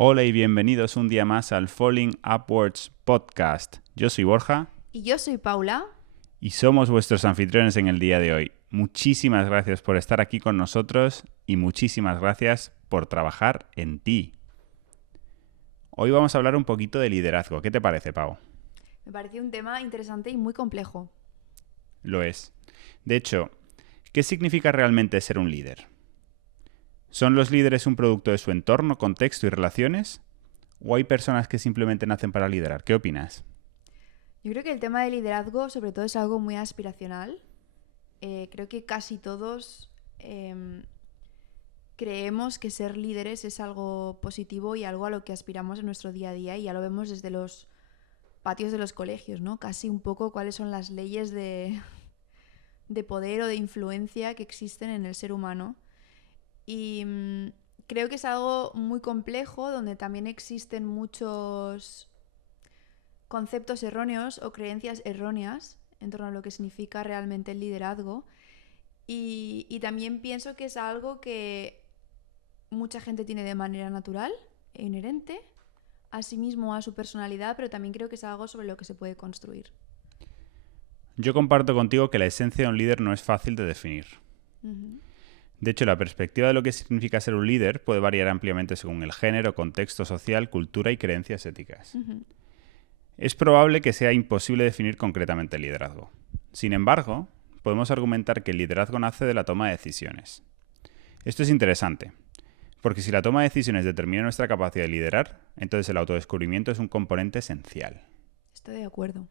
Hola y bienvenidos un día más al Falling Upwards Podcast. Yo soy Borja Y yo soy Paula. y somos vuestros anfitriones en el día de hoy. Muchísimas gracias por estar aquí con nosotros y muchísimas gracias por trabajar en ti. Hoy vamos a hablar un poquito de liderazgo. ¿Qué te parece, Pau? Me pareció un tema interesante y muy complejo. Lo es. De hecho, ¿qué significa realmente ser un líder? ¿Son los líderes un producto de su entorno, contexto y relaciones? ¿O hay personas que simplemente nacen para liderar? ¿Qué opinas? Yo creo que el tema de liderazgo sobre todo es algo muy aspiracional. Creo que casi todos creemos que ser líderes es algo positivo y algo a lo que aspiramos en nuestro día a día, y ya lo vemos desde los patios de los colegios, ¿no? Casi un poco cuáles son las leyes de poder o de influencia que existen en el ser humano. Y creo que es algo muy complejo, donde también existen muchos conceptos erróneos o creencias erróneas en torno a lo que significa realmente el liderazgo. Y también pienso que es algo que mucha gente tiene de manera natural e inherente a sí mismo, a su personalidad, pero también creo que es algo sobre lo que se puede construir. Yo comparto contigo que la esencia de un líder no es fácil de definir. Uh-huh. De hecho, la perspectiva de lo que significa ser un líder puede variar ampliamente según el género, contexto social, cultura y creencias éticas. Uh-huh. Es probable que sea imposible definir concretamente el liderazgo. Sin embargo, podemos argumentar que el liderazgo nace de la toma de decisiones. Esto es interesante, porque si la toma de decisiones determina nuestra capacidad de liderar, entonces el autodescubrimiento es un componente esencial. Estoy de acuerdo.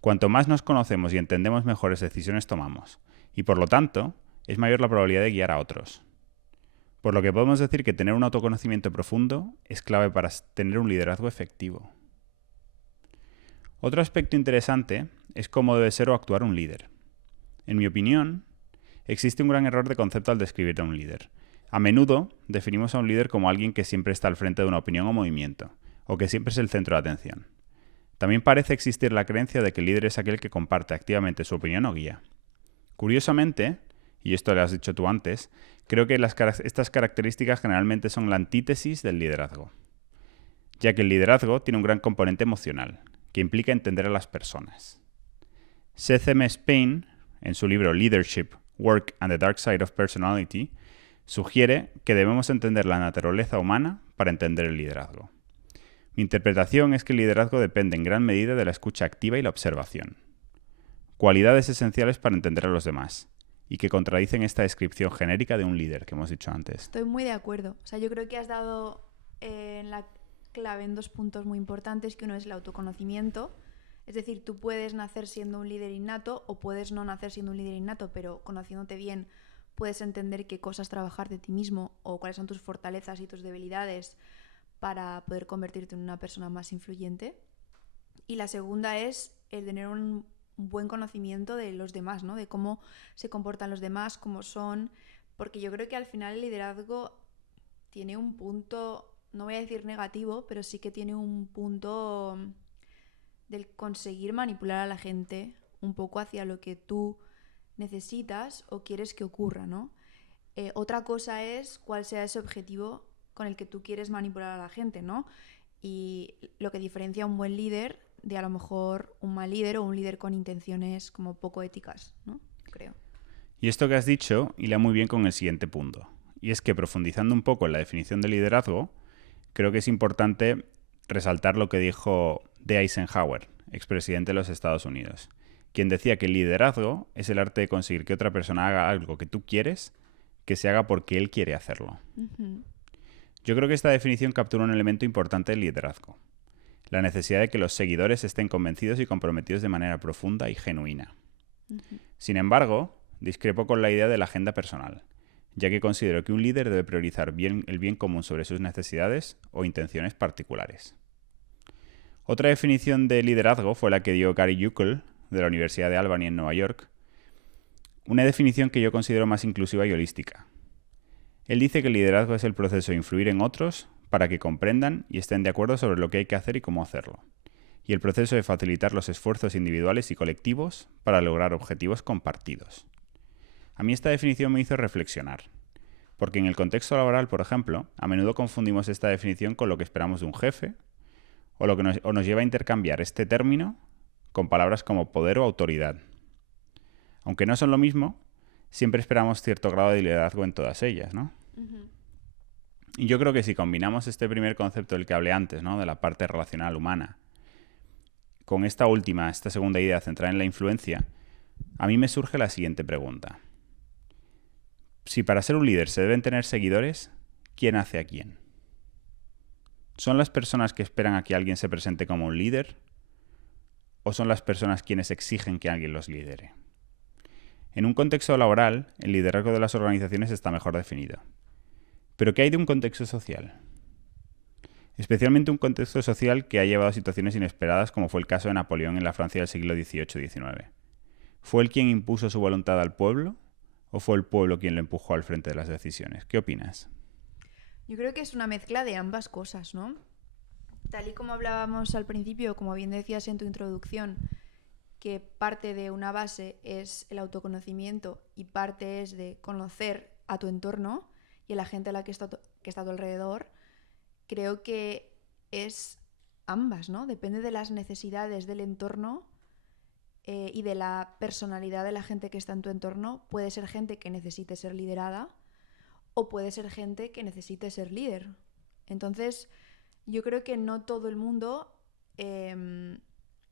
Cuanto más nos conocemos y entendemos, mejores decisiones tomamos, y por lo tanto, es mayor la probabilidad de guiar a otros. Por lo que podemos decir que tener un autoconocimiento profundo es clave para tener un liderazgo efectivo. Otro aspecto interesante es cómo debe ser o actuar un líder. En mi opinión, existe un gran error de concepto al describir a un líder. A menudo definimos a un líder como alguien que siempre está al frente de una opinión o movimiento, o que siempre es el centro de atención. También parece existir la creencia de que el líder es aquel que comparte activamente su opinión o guía. Curiosamente, y esto lo has dicho tú antes, creo que estas características generalmente son la antítesis del liderazgo, ya que el liderazgo tiene un gran componente emocional, que implica entender a las personas. Seth M. Spain, en su libro Leadership, Work and the Dark Side of Personality, sugiere que debemos entender la naturaleza humana para entender el liderazgo. Mi interpretación es que el liderazgo depende en gran medida de la escucha activa y la observación, cualidades esenciales para entender a los demás, y que contradicen esta descripción genérica de un líder que hemos dicho antes. Estoy muy de acuerdo. O sea, yo creo que has dado en la clave en dos puntos muy importantes, que uno es el autoconocimiento. Es decir, tú puedes nacer siendo un líder innato o puedes no nacer siendo un líder innato, pero conociéndote bien puedes entender qué cosas trabajar de ti mismo o cuáles son tus fortalezas y tus debilidades para poder convertirte en una persona más influyente. Y la segunda es el tener un buen conocimiento de los demás, ¿no? De cómo se comportan los demás, cómo son, porque yo creo que al final el liderazgo tiene un punto, no voy a decir negativo, pero sí que tiene un punto del conseguir manipular a la gente un poco hacia lo que tú necesitas o quieres que ocurra, ¿no? Otra cosa es cuál sea ese objetivo con el que tú quieres manipular a la gente, ¿no? Y lo que diferencia a un buen líder de a lo mejor un mal líder o un líder con intenciones como poco éticas, ¿no? Creo. Y esto que has dicho hila muy bien con el siguiente punto, y es que profundizando un poco en la definición de liderazgo, creo que es importante resaltar lo que dijo D. Eisenhower, expresidente de los Estados Unidos, quien decía que el liderazgo es el arte de conseguir que otra persona haga algo que tú quieres, que se haga porque él quiere hacerlo. Uh-huh. Yo creo que esta definición captura un elemento importante del liderazgo, la necesidad de que los seguidores estén convencidos y comprometidos de manera profunda y genuina. Uh-huh. Sin embargo, discrepo con la idea de la agenda personal, ya que considero que un líder debe priorizar el bien común sobre sus necesidades o intenciones particulares. Otra definición de liderazgo fue la que dio Gary Jukel, de la Universidad de Albany en Nueva York, una definición que yo considero más inclusiva y holística. Él dice que el liderazgo es el proceso de influir en otros para que comprendan y estén de acuerdo sobre lo que hay que hacer y cómo hacerlo, y el proceso de facilitar los esfuerzos individuales y colectivos para lograr objetivos compartidos. A mí esta definición me hizo reflexionar. Porque en el contexto laboral, por ejemplo, a menudo confundimos esta definición con lo que esperamos de un jefe o nos lleva a intercambiar este término con palabras como poder o autoridad. Aunque no son lo mismo, siempre esperamos cierto grado de liderazgo en todas ellas, ¿no? Ujú. Y yo creo que si combinamos este primer concepto del que hablé antes, ¿no? De la parte relacional humana, con esta segunda idea centrada en la influencia, a mí me surge la siguiente pregunta. Si para ser un líder se deben tener seguidores, ¿quién hace a quién? ¿Son las personas que esperan a que alguien se presente como un líder? ¿O son las personas quienes exigen que alguien los lidere? En un contexto laboral, el liderazgo de las organizaciones está mejor definido. ¿Pero qué hay de un contexto social? Especialmente un contexto social que ha llevado a situaciones inesperadas, como fue el caso de Napoleón en la Francia del siglo XVIII-XIX. ¿Fue él quien impuso su voluntad al pueblo o fue el pueblo quien lo empujó al frente de las decisiones? ¿Qué opinas? Yo creo que es una mezcla de ambas cosas, ¿no? Tal y como hablábamos al principio, como bien decías en tu introducción, que parte de una base es el autoconocimiento y parte es de conocer a tu entorno y a la gente a la que está a tu alrededor, creo que es ambas, ¿no? Depende de las necesidades del entorno y de la personalidad de la gente que está en tu entorno. Puede ser gente que necesite ser liderada o puede ser gente que necesite ser líder. Entonces, yo creo que no todo el mundo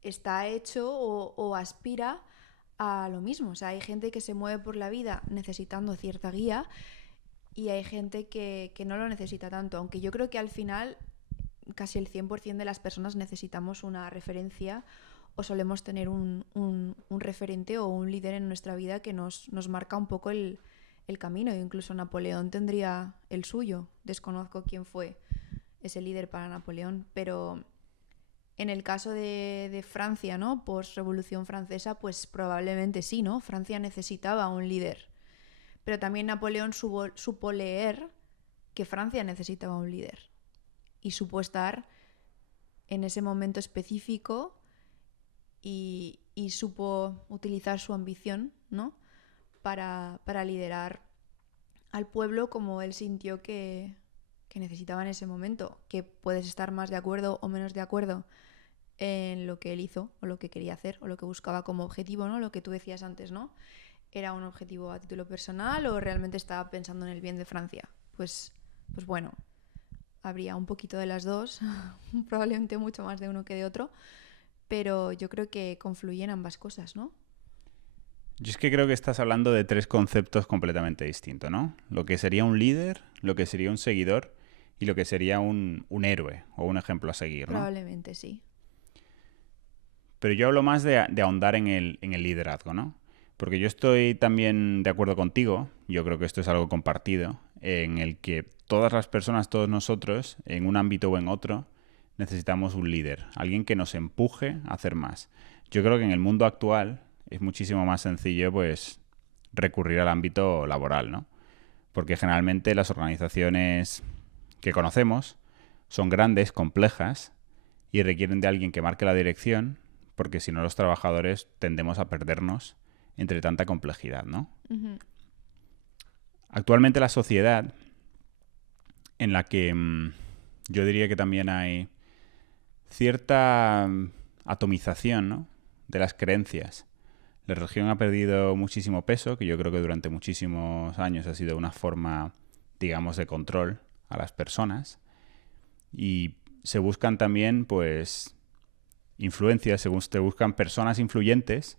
está hecho o aspira a lo mismo. O sea, hay gente que se mueve por la vida necesitando cierta guía y hay gente que no lo necesita tanto. Aunque yo creo que al final casi el 100% de las personas necesitamos una referencia o solemos tener un referente o un líder en nuestra vida que nos marca un poco el camino. Incluso Napoleón tendría el suyo. Desconozco quién fue ese líder para Napoleón, pero en el caso de Francia, ¿no? Post-Revolución Francesa, pues probablemente sí, ¿no? Francia necesitaba un líder. Pero también Napoleón supo leer que Francia necesitaba un líder. Y supo estar en ese momento específico y supo utilizar su ambición, ¿no? Para liderar al pueblo como él sintió que necesitaba en ese momento. Que puedes estar más de acuerdo o menos de acuerdo en lo que él hizo o lo que quería hacer o lo que buscaba como objetivo, ¿no? Lo que tú decías antes, ¿no? ¿Era un objetivo a título personal o realmente estaba pensando en el bien de Francia? Pues bueno, habría un poquito de las dos, probablemente mucho más de uno que de otro, pero yo creo que confluyen ambas cosas, ¿no? Yo es que creo que estás hablando de tres conceptos completamente distintos, ¿no? Lo que sería un líder, lo que sería un seguidor y lo que sería un héroe o un ejemplo a seguir, ¿no? Probablemente sí. Pero yo hablo más de ahondar en el liderazgo, ¿no? Porque yo estoy también de acuerdo contigo, yo creo que esto es algo compartido, en el que todas las personas, todos nosotros, en un ámbito o en otro, necesitamos un líder, alguien que nos empuje a hacer más. Yo creo que en el mundo actual es muchísimo más sencillo, pues, recurrir al ámbito laboral, ¿no? Porque generalmente las organizaciones que conocemos son grandes, complejas y requieren de alguien que marque la dirección, porque si no los trabajadores tendemos a perdernos entre tanta complejidad, ¿no? Uh-huh. Actualmente la sociedad en la que yo diría que también hay cierta atomización, ¿no? De las creencias. La religión ha perdido muchísimo peso, que yo creo que durante muchísimos años ha sido una forma, digamos, de control a las personas. Y se buscan también, pues, influencias, se buscan personas influyentes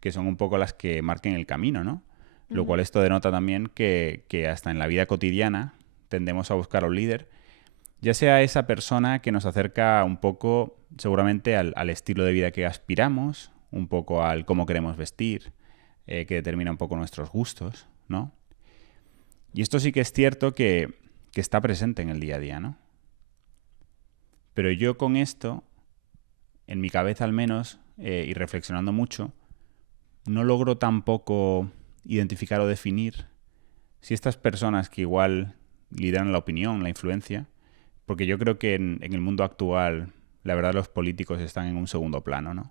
que son un poco las que marquen el camino, ¿no? Uh-huh. Lo cual esto denota también que hasta en la vida cotidiana tendemos a buscar a un líder, ya sea esa persona que nos acerca un poco, seguramente, al estilo de vida que aspiramos, un poco al cómo queremos vestir, que determina un poco nuestros gustos, ¿no? Y esto sí que es cierto que está presente en el día a día, ¿no? Pero yo con esto, en mi cabeza al menos, y reflexionando mucho, no logro tampoco identificar o definir si estas personas que igual lideran la opinión, la influencia, porque yo creo que en el mundo actual, la verdad, los políticos están en un segundo plano, ¿no?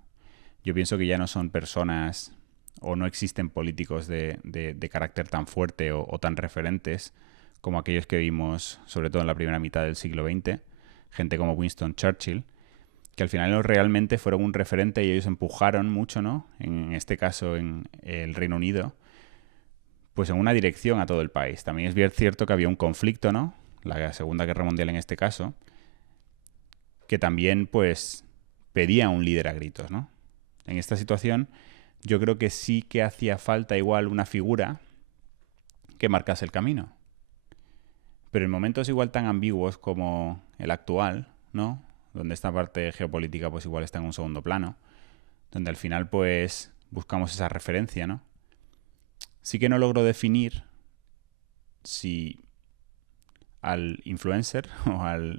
Yo pienso que ya no son personas o no existen políticos de carácter tan fuerte o tan referentes como aquellos que vimos sobre todo en la primera mitad del siglo XX, gente como Winston Churchill, que al final realmente fueron un referente y ellos empujaron mucho, ¿no? En este caso en el Reino Unido, pues en una dirección a todo el país. También es bien cierto que había un conflicto, ¿no? La Segunda Guerra Mundial en este caso, que también pues pedía un líder a gritos, ¿no? En esta situación yo creo que sí que hacía falta igual una figura que marcase el camino. Pero en momentos igual tan ambiguos como el actual, ¿no? Donde esta parte geopolítica pues igual está en un segundo plano, donde al final pues buscamos esa referencia, ¿no? Sí que no logro definir si al influencer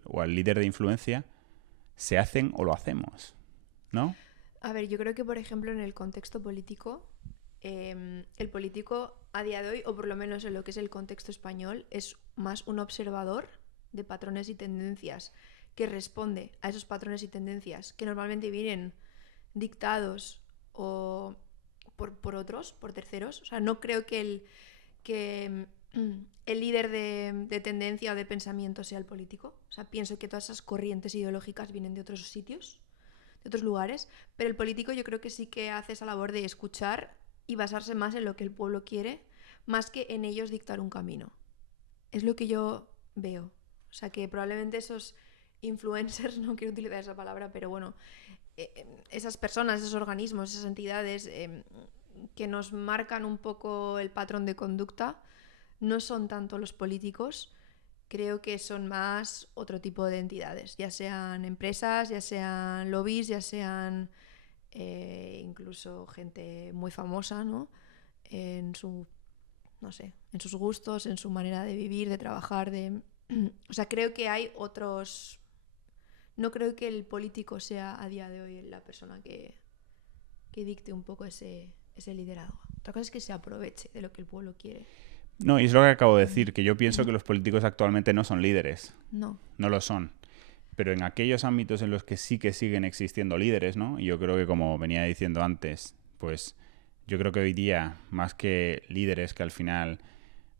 o al líder de influencia se hacen o lo hacemos, ¿no? A ver, yo creo que, por ejemplo, en el contexto político, el político a día de hoy, o por lo menos en lo que es el contexto español, es más un observador de patrones y tendencias que responde a esos patrones y tendencias que normalmente vienen dictados o por otros, por terceros. O sea, no creo que el líder de tendencia o de pensamiento sea el político. O sea, pienso que todas esas corrientes ideológicas vienen de otros sitios, de otros lugares, pero el político yo creo que sí que hace esa labor de escuchar y basarse más en lo que el pueblo quiere, más que en ellos dictar un camino. Es lo que yo veo. O sea, que probablemente esos influencers, no quiero utilizar esa palabra, pero bueno, esas personas, esos organismos, esas entidades que nos marcan un poco el patrón de conducta, no son tanto los políticos, creo que son más otro tipo de entidades, ya sean empresas, ya sean lobbies, ya sean incluso gente muy famosa, ¿no? En su, no sé, en sus gustos, en su manera de vivir, de trabajar, de... O sea, creo que hay otros... No creo que el político sea a día de hoy la persona que dicte un poco ese liderazgo. Otra cosa es que se aproveche de lo que el pueblo quiere. No, y es lo que acabo de decir, que yo pienso que los políticos actualmente no son líderes. No. No lo son. Pero en aquellos ámbitos en los que sí que siguen existiendo líderes, ¿no? Y yo creo que, como venía diciendo antes, pues yo creo que hoy día, más que líderes que al final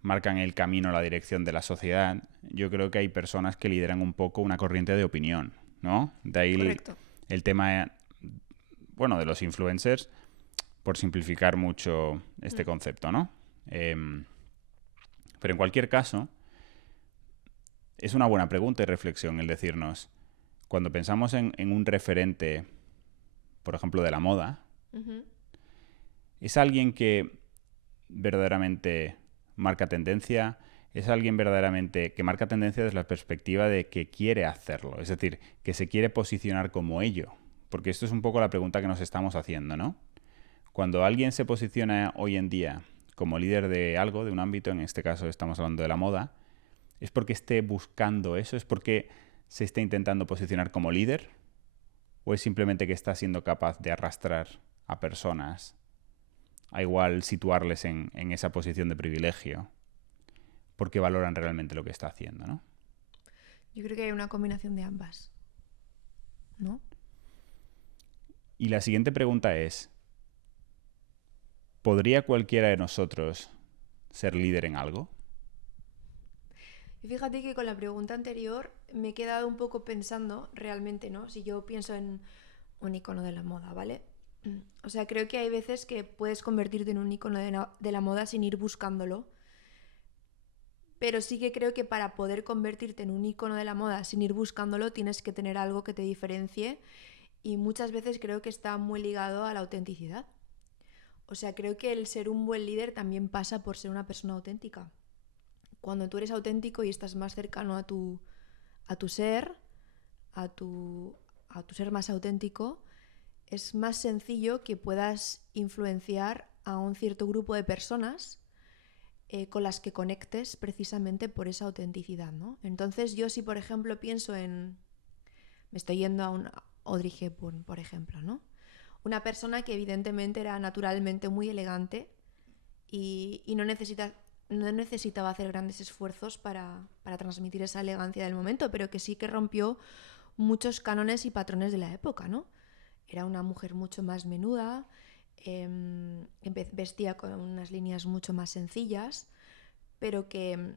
marcan el camino, la dirección de la sociedad, yo creo que hay personas que lideran un poco una corriente de opinión, ¿no? De ahí el tema, bueno, de los influencers, por simplificar mucho este concepto, ¿no? Pero en cualquier caso, es una buena pregunta y reflexión el decirnos, cuando pensamos en un referente, por ejemplo, de la moda, ¿es alguien que verdaderamente marca tendencia? ¿Es alguien verdaderamente que marca tendencia desde la perspectiva de que quiere hacerlo? Es decir, que se quiere posicionar como ello. Porque esto es un poco la pregunta que nos estamos haciendo, ¿no? Cuando alguien se posiciona hoy en día como líder de algo, de un ámbito, en este caso estamos hablando de la moda, ¿es porque esté buscando eso? ¿Es porque se está intentando posicionar como líder? ¿O es simplemente que está siendo capaz de arrastrar a personas a igual situarles en esa posición de privilegio porque valoran realmente lo que está haciendo, ¿no? Yo creo que hay una combinación de ambas, ¿no? Y la siguiente pregunta es, ¿podría cualquiera de nosotros ser líder en algo? Y fíjate que con la pregunta anterior me he quedado un poco pensando realmente, ¿no? Si yo pienso en un icono de la moda, ¿vale? O sea, creo que hay veces que puedes convertirte en un icono de la moda sin ir buscándolo. Pero sí que creo que para poder convertirte en un icono de la moda sin ir buscándolo tienes que tener algo que te diferencie y muchas veces creo que está muy ligado a la autenticidad. O sea, creo que el ser un buen líder también pasa por ser una persona auténtica. Cuando tú eres auténtico y estás más cercano a tu ser, a tu ser más auténtico, es más sencillo que puedas influenciar a un cierto grupo de personas con las que conectes precisamente por esa autenticidad, ¿no? Entonces yo si por ejemplo pienso en... Me estoy yendo a un Audrey Hepburn, por ejemplo, ¿no? Una persona que evidentemente era naturalmente muy elegante y no necesitaba hacer grandes esfuerzos para transmitir esa elegancia del momento, pero que sí que rompió muchos cánones y patrones de la época, ¿no? Era una mujer mucho más menuda, vestía con unas líneas mucho más sencillas, pero que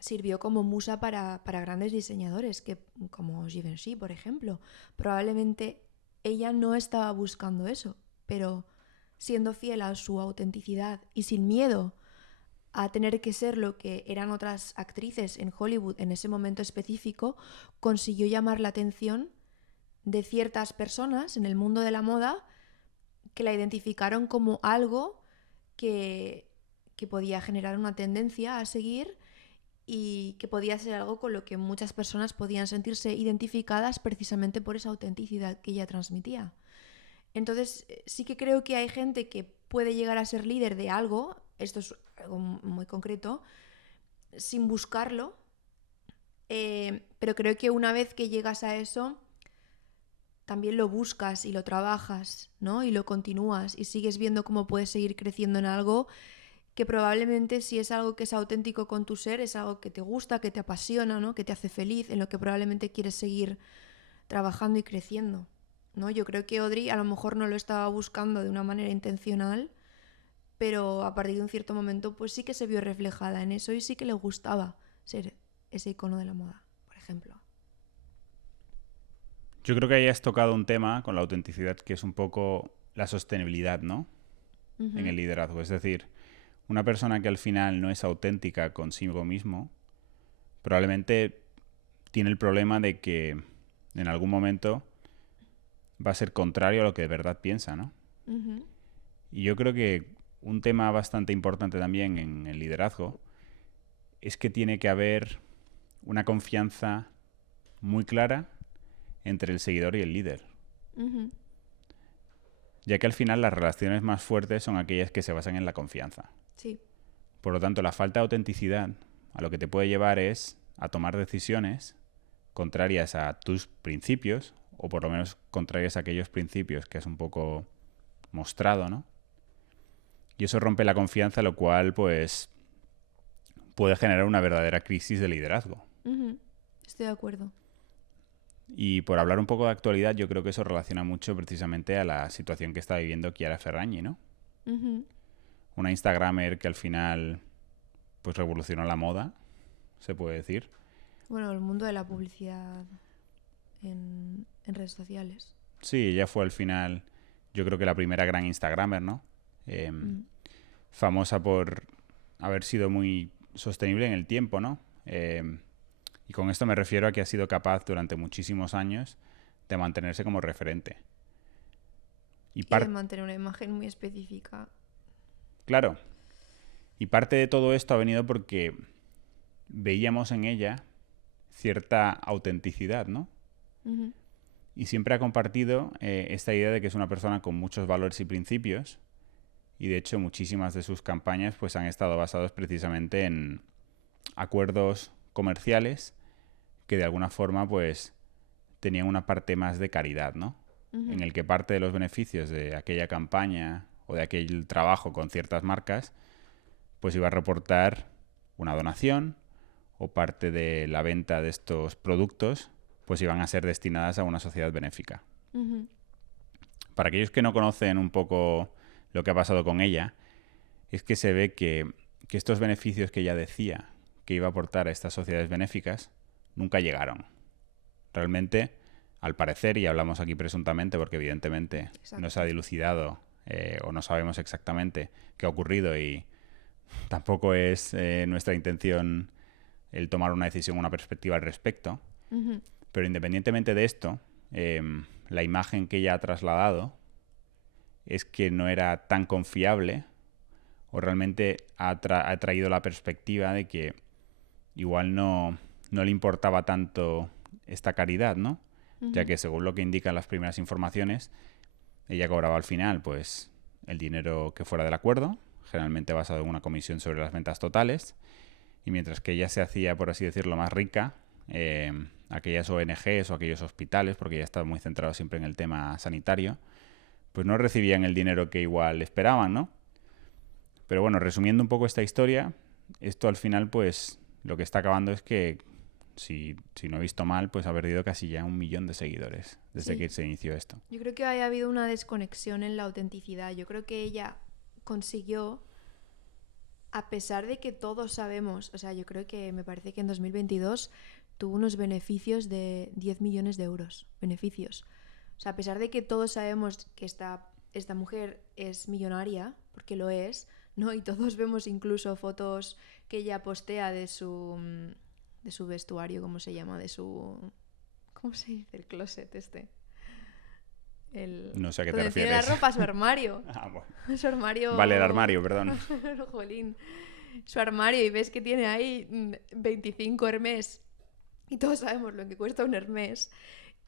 sirvió como musa para grandes diseñadores, como Givenchy, por ejemplo. Probablemente ella no estaba buscando eso, pero siendo fiel a su autenticidad y sin miedo a tener que ser lo que eran otras actrices en Hollywood en ese momento específico, consiguió llamar la atención de ciertas personas en el mundo de la moda que la identificaron como algo que podía generar una tendencia a seguir y que podía ser algo con lo que muchas personas podían sentirse identificadas precisamente por esa autenticidad que ella transmitía. Entonces, sí que creo que hay gente que puede llegar a ser líder de algo, esto es algo muy concreto, sin buscarlo, pero creo que una vez que llegas a eso, también lo buscas y lo trabajas, ¿no? Y lo continúas y sigues viendo cómo puedes seguir creciendo en algo que probablemente, si es algo que es auténtico con tu ser, es algo que te gusta, que te apasiona, ¿no? Que te hace feliz, en lo que probablemente quieres seguir trabajando y creciendo, ¿no? Yo creo que Audrey a lo mejor no lo estaba buscando de una manera intencional, pero a partir de un cierto momento pues sí que se vio reflejada en eso y sí que le gustaba ser ese icono de la moda, por ejemplo. Yo creo que ahí has tocado un tema con la autenticidad que es un poco la sostenibilidad, ¿no? En el liderazgo. Es decir, una persona que al final no es auténtica consigo mismo, probablemente tiene el problema de que en algún momento va a ser contrario a lo que de verdad piensa, ¿no? Y yo creo que un tema bastante importante también en el liderazgo es que tiene que haber una confianza muy clara entre el seguidor y el líder. Ya que al final las relaciones más fuertes son aquellas que se basan en la confianza. Sí. Por lo tanto, la falta de autenticidad a lo que te puede llevar es a tomar decisiones contrarias a tus principios, o por lo menos contrarias a aquellos principios que has un poco mostrado, ¿no? Y eso rompe la confianza, lo cual, pues, puede generar una verdadera crisis de liderazgo. Estoy de acuerdo. Y por hablar un poco de actualidad, yo creo que eso relaciona mucho precisamente a la situación que está viviendo Chiara Ferragni, ¿no? Una Instagramer que al final pues revolucionó la moda, se puede decir. Bueno, el mundo de la publicidad en redes sociales. Sí, ella fue al final, yo creo que la primera gran Instagramer, ¿no? Famosa por haber sido muy sostenible en el tiempo, ¿no? Y con esto me refiero a que ha sido capaz durante muchísimos años de mantenerse como referente. Y de mantener una imagen muy específica. Claro. Y parte de todo esto ha venido porque veíamos en ella cierta autenticidad, ¿no? Y siempre ha compartido esta idea de que es una persona con muchos valores y principios. Y de hecho muchísimas de sus campañas pues han estado basadas precisamente en acuerdos comerciales que de alguna forma pues tenían una parte más de caridad, ¿no? En el que parte de los beneficios de aquella campaña o de aquel trabajo con ciertas marcas pues iba a reportar una donación o parte de la venta de estos productos pues iban a ser destinadas a una sociedad benéfica. Para aquellos que no conocen un poco lo que ha pasado con ella, es que se ve que estos beneficios que ella decía que iba a aportar a estas sociedades benéficas nunca llegaron. Realmente, al parecer, y hablamos aquí presuntamente porque evidentemente no se ha dilucidado o no sabemos exactamente qué ha ocurrido y tampoco es nuestra intención el tomar una decisión, una perspectiva al respecto. Pero independientemente de esto, la imagen que ella ha trasladado es que no era tan confiable o realmente ha traído la perspectiva de que igual no le importaba tanto esta caridad, ¿no? Ya que según lo que indican las primeras informaciones, ella cobraba al final pues el dinero que fuera del acuerdo, generalmente basado en una comisión sobre las ventas totales, y mientras que ella se hacía, por así decirlo, más rica, aquellas ONGs o aquellos hospitales, porque ella estaba muy centrado siempre en el tema sanitario, pues no recibían el dinero que igual esperaban, ¿no? Pero bueno, resumiendo un poco esta historia, esto al final pues lo que está acabando es que, si no he visto mal, pues ha perdido casi ya 1 millón de seguidores desde que se inició esto. Yo creo que ha habido una desconexión en la autenticidad. Yo creo que ella consiguió a pesar de que todos sabemos, o sea, yo creo que me parece que en 2022 tuvo unos beneficios de 10 millones de euros. Beneficios. O sea, a pesar de que todos sabemos que esta mujer es millonaria, porque lo es, ¿no? Y todos vemos incluso fotos que ella postea de su vestuario, ¿cómo se llama? ¿Cómo se dice? El closet este. No sé a qué te Donde tiene refieres. la ropa, su armario. Bueno. Su armario... Vale, el armario, perdón. Jolín. Su armario y ves que tiene ahí 25 Hermès. Y todos sabemos lo que cuesta un Hermès.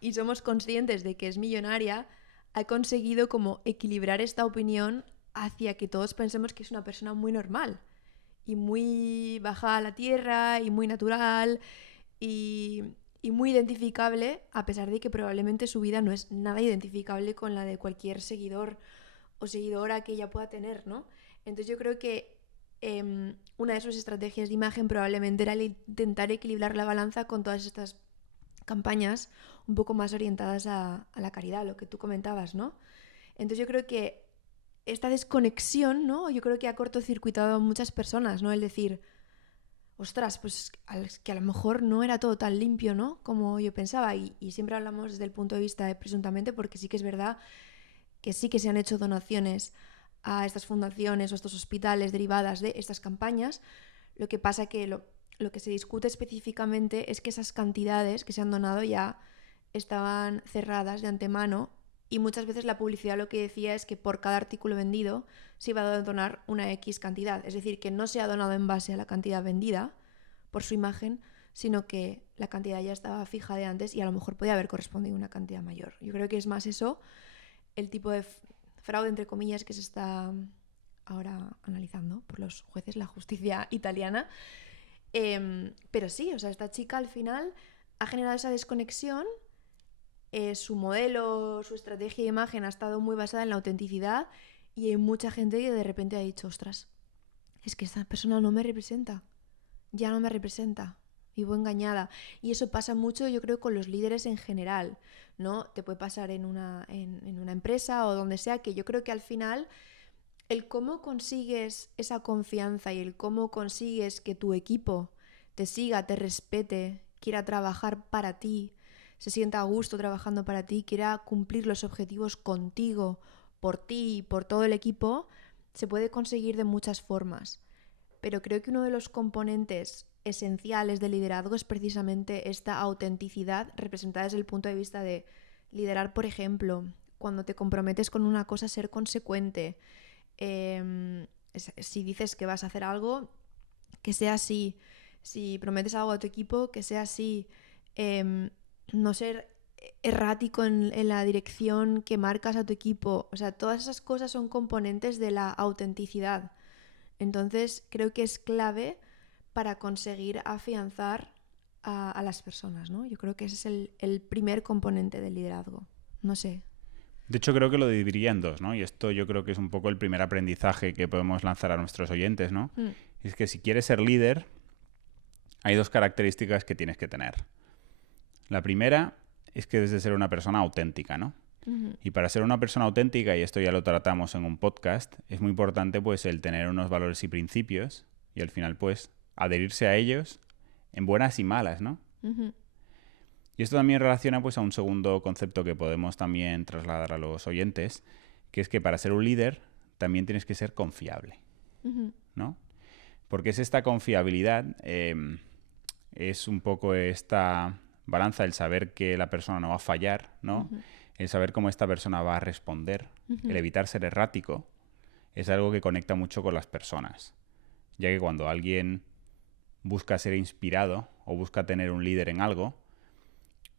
Y somos conscientes de que es millonaria. Ha conseguido como equilibrar esta opinión hacia que todos pensemos que es una persona muy normal. Y muy bajada a la tierra, y muy natural, y muy identificable, a pesar de que probablemente su vida no es nada identificable con la de cualquier seguidor o seguidora que ella pueda tener, ¿no? Entonces yo creo que una de sus estrategias de imagen probablemente era el intentar equilibrar la balanza con todas estas campañas un poco más orientadas a la caridad, lo que tú comentabas, ¿no? Entonces yo creo que esta desconexión, ¿no? Yo creo que ha cortocircuitado a muchas personas, ¿no? El decir, ostras, pues que a lo mejor no era todo tan limpio, ¿no? Como yo pensaba. Y siempre hablamos desde el punto de vista de presuntamente, porque sí que es verdad que sí que se han hecho donaciones a estas fundaciones o a estos hospitales derivadas de estas campañas. Lo que pasa que lo que se discute específicamente es que esas cantidades que se han donado ya estaban cerradas de antemano. Y muchas veces la publicidad lo que decía es que por cada artículo vendido se iba a donar una X cantidad. Es decir, que no se ha donado en base a la cantidad vendida por su imagen, sino que la cantidad ya estaba fija de antes y a lo mejor podía haber correspondido una cantidad mayor. Yo creo que es más eso el tipo de fraude, entre comillas, que se está ahora analizando por los jueces, la justicia italiana. Pero sí, o sea, esta chica al final ha generado esa desconexión. Su modelo, su estrategia de imagen ha estado muy basada en la autenticidad y hay mucha gente que de repente ha dicho, ostras, es que esta persona no me representa, ya no me representa, vivo engañada. Y eso pasa mucho, yo creo, con los líderes en general, ¿no? Te puede pasar en una empresa o donde sea, que yo creo que al final el cómo consigues esa confianza y el cómo consigues que tu equipo te siga, te respete, quiera trabajar para ti, se sienta a gusto trabajando para ti, quiera cumplir los objetivos contigo, por ti y por todo el equipo, se puede conseguir de muchas formas. Pero creo que uno de los componentes esenciales del liderazgo es precisamente esta autenticidad representada desde el punto de vista de liderar, por ejemplo, cuando te comprometes con una cosa, ser consecuente. Si dices que vas a hacer algo, que sea así. Si prometes algo a tu equipo, que sea así. No ser errático en la dirección que marcas a tu equipo. O sea, todas esas cosas son componentes de la autenticidad. Entonces, creo que es clave para conseguir afianzar a las personas, ¿no? Yo creo que ese es el primer componente del liderazgo. No sé. De hecho, creo que lo dividiría en dos, ¿no? Y esto yo creo que es un poco el primer aprendizaje que podemos lanzar a nuestros oyentes, ¿no? Es que si quieres ser líder, hay dos características que tienes que tener. La primera es que debes de ser una persona auténtica, ¿no? Uh-huh. Y para ser una persona auténtica, y esto ya lo tratamos en un podcast, es muy importante pues el tener unos valores y principios y al final pues adherirse a ellos en buenas y malas, ¿no? Uh-huh. Y esto también relaciona pues a un segundo concepto que podemos también trasladar a los oyentes, que es que para ser un líder también tienes que ser confiable, Uh-huh. ¿no? Porque es esta confiabilidad, es un poco esta balanza, el saber que la persona no va a fallar, ¿no? Uh-huh. El saber cómo esta persona va a responder, Uh-huh. el evitar ser errático, es algo que conecta mucho con las personas. Ya que cuando alguien busca ser inspirado o busca tener un líder en algo,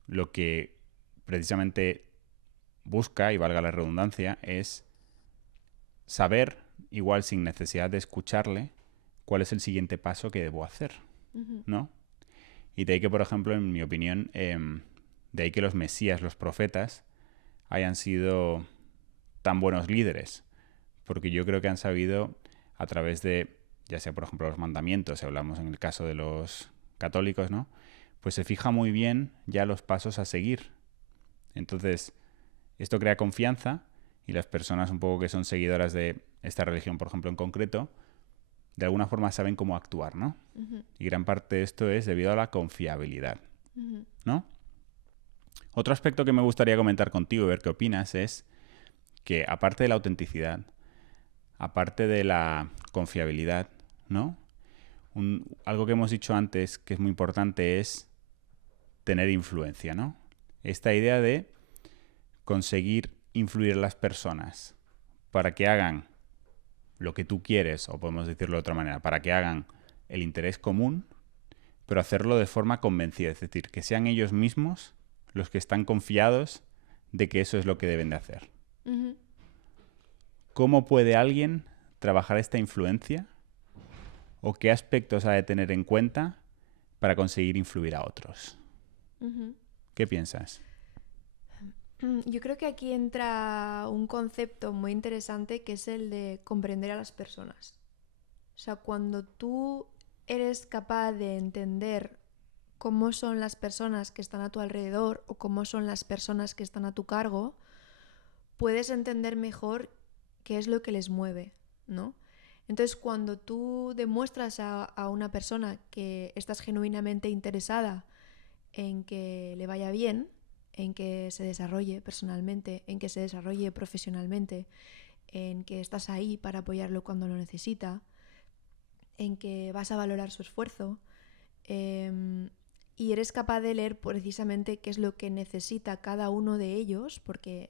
lo que precisamente busca, y valga la redundancia, es saber, igual sin necesidad de escucharle, cuál es el siguiente paso que debo hacer, Uh-huh. ¿no? Y de ahí que, por ejemplo, en mi opinión, de ahí que los mesías, los profetas, hayan sido tan buenos líderes. Porque yo creo que han sabido, a través de, ya sea por ejemplo los mandamientos, si hablamos en el caso de los católicos, ¿no? Pues se fija muy bien ya los pasos a seguir. Entonces, esto crea confianza y las personas un poco que son seguidoras de esta religión, por ejemplo, en concreto, de alguna forma saben cómo actuar, ¿no? Ujú, Y gran parte de esto es debido a la confiabilidad, ujú, ¿no? Otro aspecto que me gustaría comentar contigo y ver qué opinas es que aparte de la autenticidad, aparte de la confiabilidad, ¿no? Algo que hemos dicho antes que es muy importante es tener influencia, ¿no? Esta idea de conseguir influir en las personas para que hagan lo que tú quieres, o podemos decirlo de otra manera, para que hagan el interés común, pero hacerlo de forma convencida, es decir, que sean ellos mismos los que están confiados de que eso es lo que deben de hacer. ujú. ¿Cómo puede alguien trabajar esta influencia? ¿O qué aspectos ha de tener en cuenta para conseguir influir a otros? Ujú. ¿Qué piensas? Yo creo que aquí entra un concepto muy interesante que es el de comprender a las personas. O sea, cuando tú eres capaz de entender cómo son las personas que están a tu alrededor o cómo son las personas que están a tu cargo, puedes entender mejor qué es lo que les mueve, ¿no? Entonces, cuando tú demuestras a una persona que estás genuinamente interesada en que le vaya bien, en que se desarrolle personalmente, en que se desarrolle profesionalmente, en que estás ahí para apoyarlo cuando lo necesita, en que vas a valorar su esfuerzo, y eres capaz de leer precisamente qué es lo que necesita cada uno de ellos, porque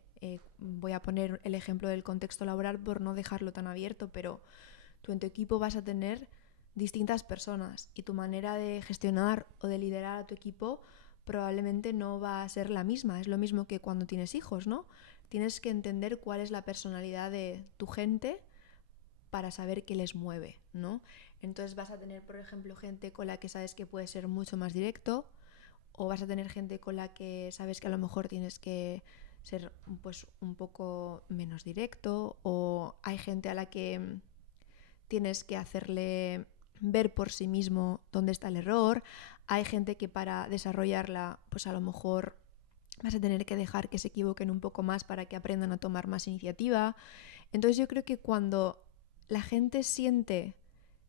voy a poner el ejemplo del contexto laboral por no dejarlo tan abierto, pero tú en tu equipo vas a tener distintas personas y tu manera de gestionar o de liderar a tu equipo probablemente no va a ser la misma. Es lo mismo que cuando tienes hijos, ¿no? Tienes que entender cuál es la personalidad de tu gente para saber qué les mueve, ¿no? Entonces vas a tener, por ejemplo, gente con la que sabes que puede ser mucho más directo, o vas a tener gente con la que sabes que a lo mejor tienes que ser pues un poco menos directo, o hay gente a la que tienes que hacerle ver por sí mismo dónde está el error, hay gente que para desarrollarla pues a lo mejor vas a tener que dejar que se equivoquen un poco más para que aprendan a tomar más iniciativa. Entonces yo creo que cuando la gente siente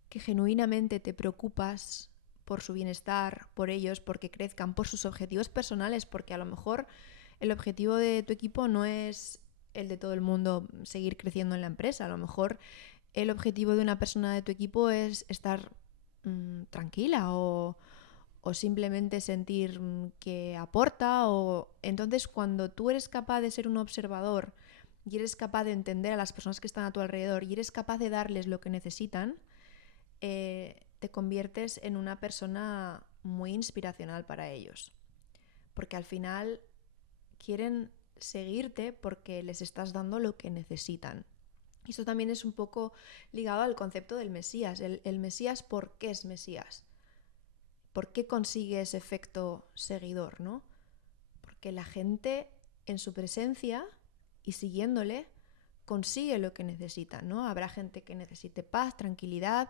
que genuinamente te preocupas por su bienestar, por ellos, porque crezcan, por sus objetivos personales, porque a lo mejor el objetivo de tu equipo no es el de todo el mundo seguir creciendo en la empresa, a lo mejor el objetivo de una persona de tu equipo es estar tranquila o simplemente sentir que aporta. Entonces, cuando tú eres capaz de ser un observador y eres capaz de entender a las personas que están a tu alrededor y eres capaz de darles lo que necesitan, te conviertes en una persona muy inspiracional para ellos. Porque al final quieren seguirte porque les estás dando lo que necesitan. Y esto también es un poco ligado al concepto del Mesías. El Mesías, ¿por qué es Mesías? ¿Por qué consigue ese efecto seguidor, no? Porque la gente en su presencia y siguiéndole consigue lo que necesita, ¿no? Habrá gente que necesite paz, tranquilidad,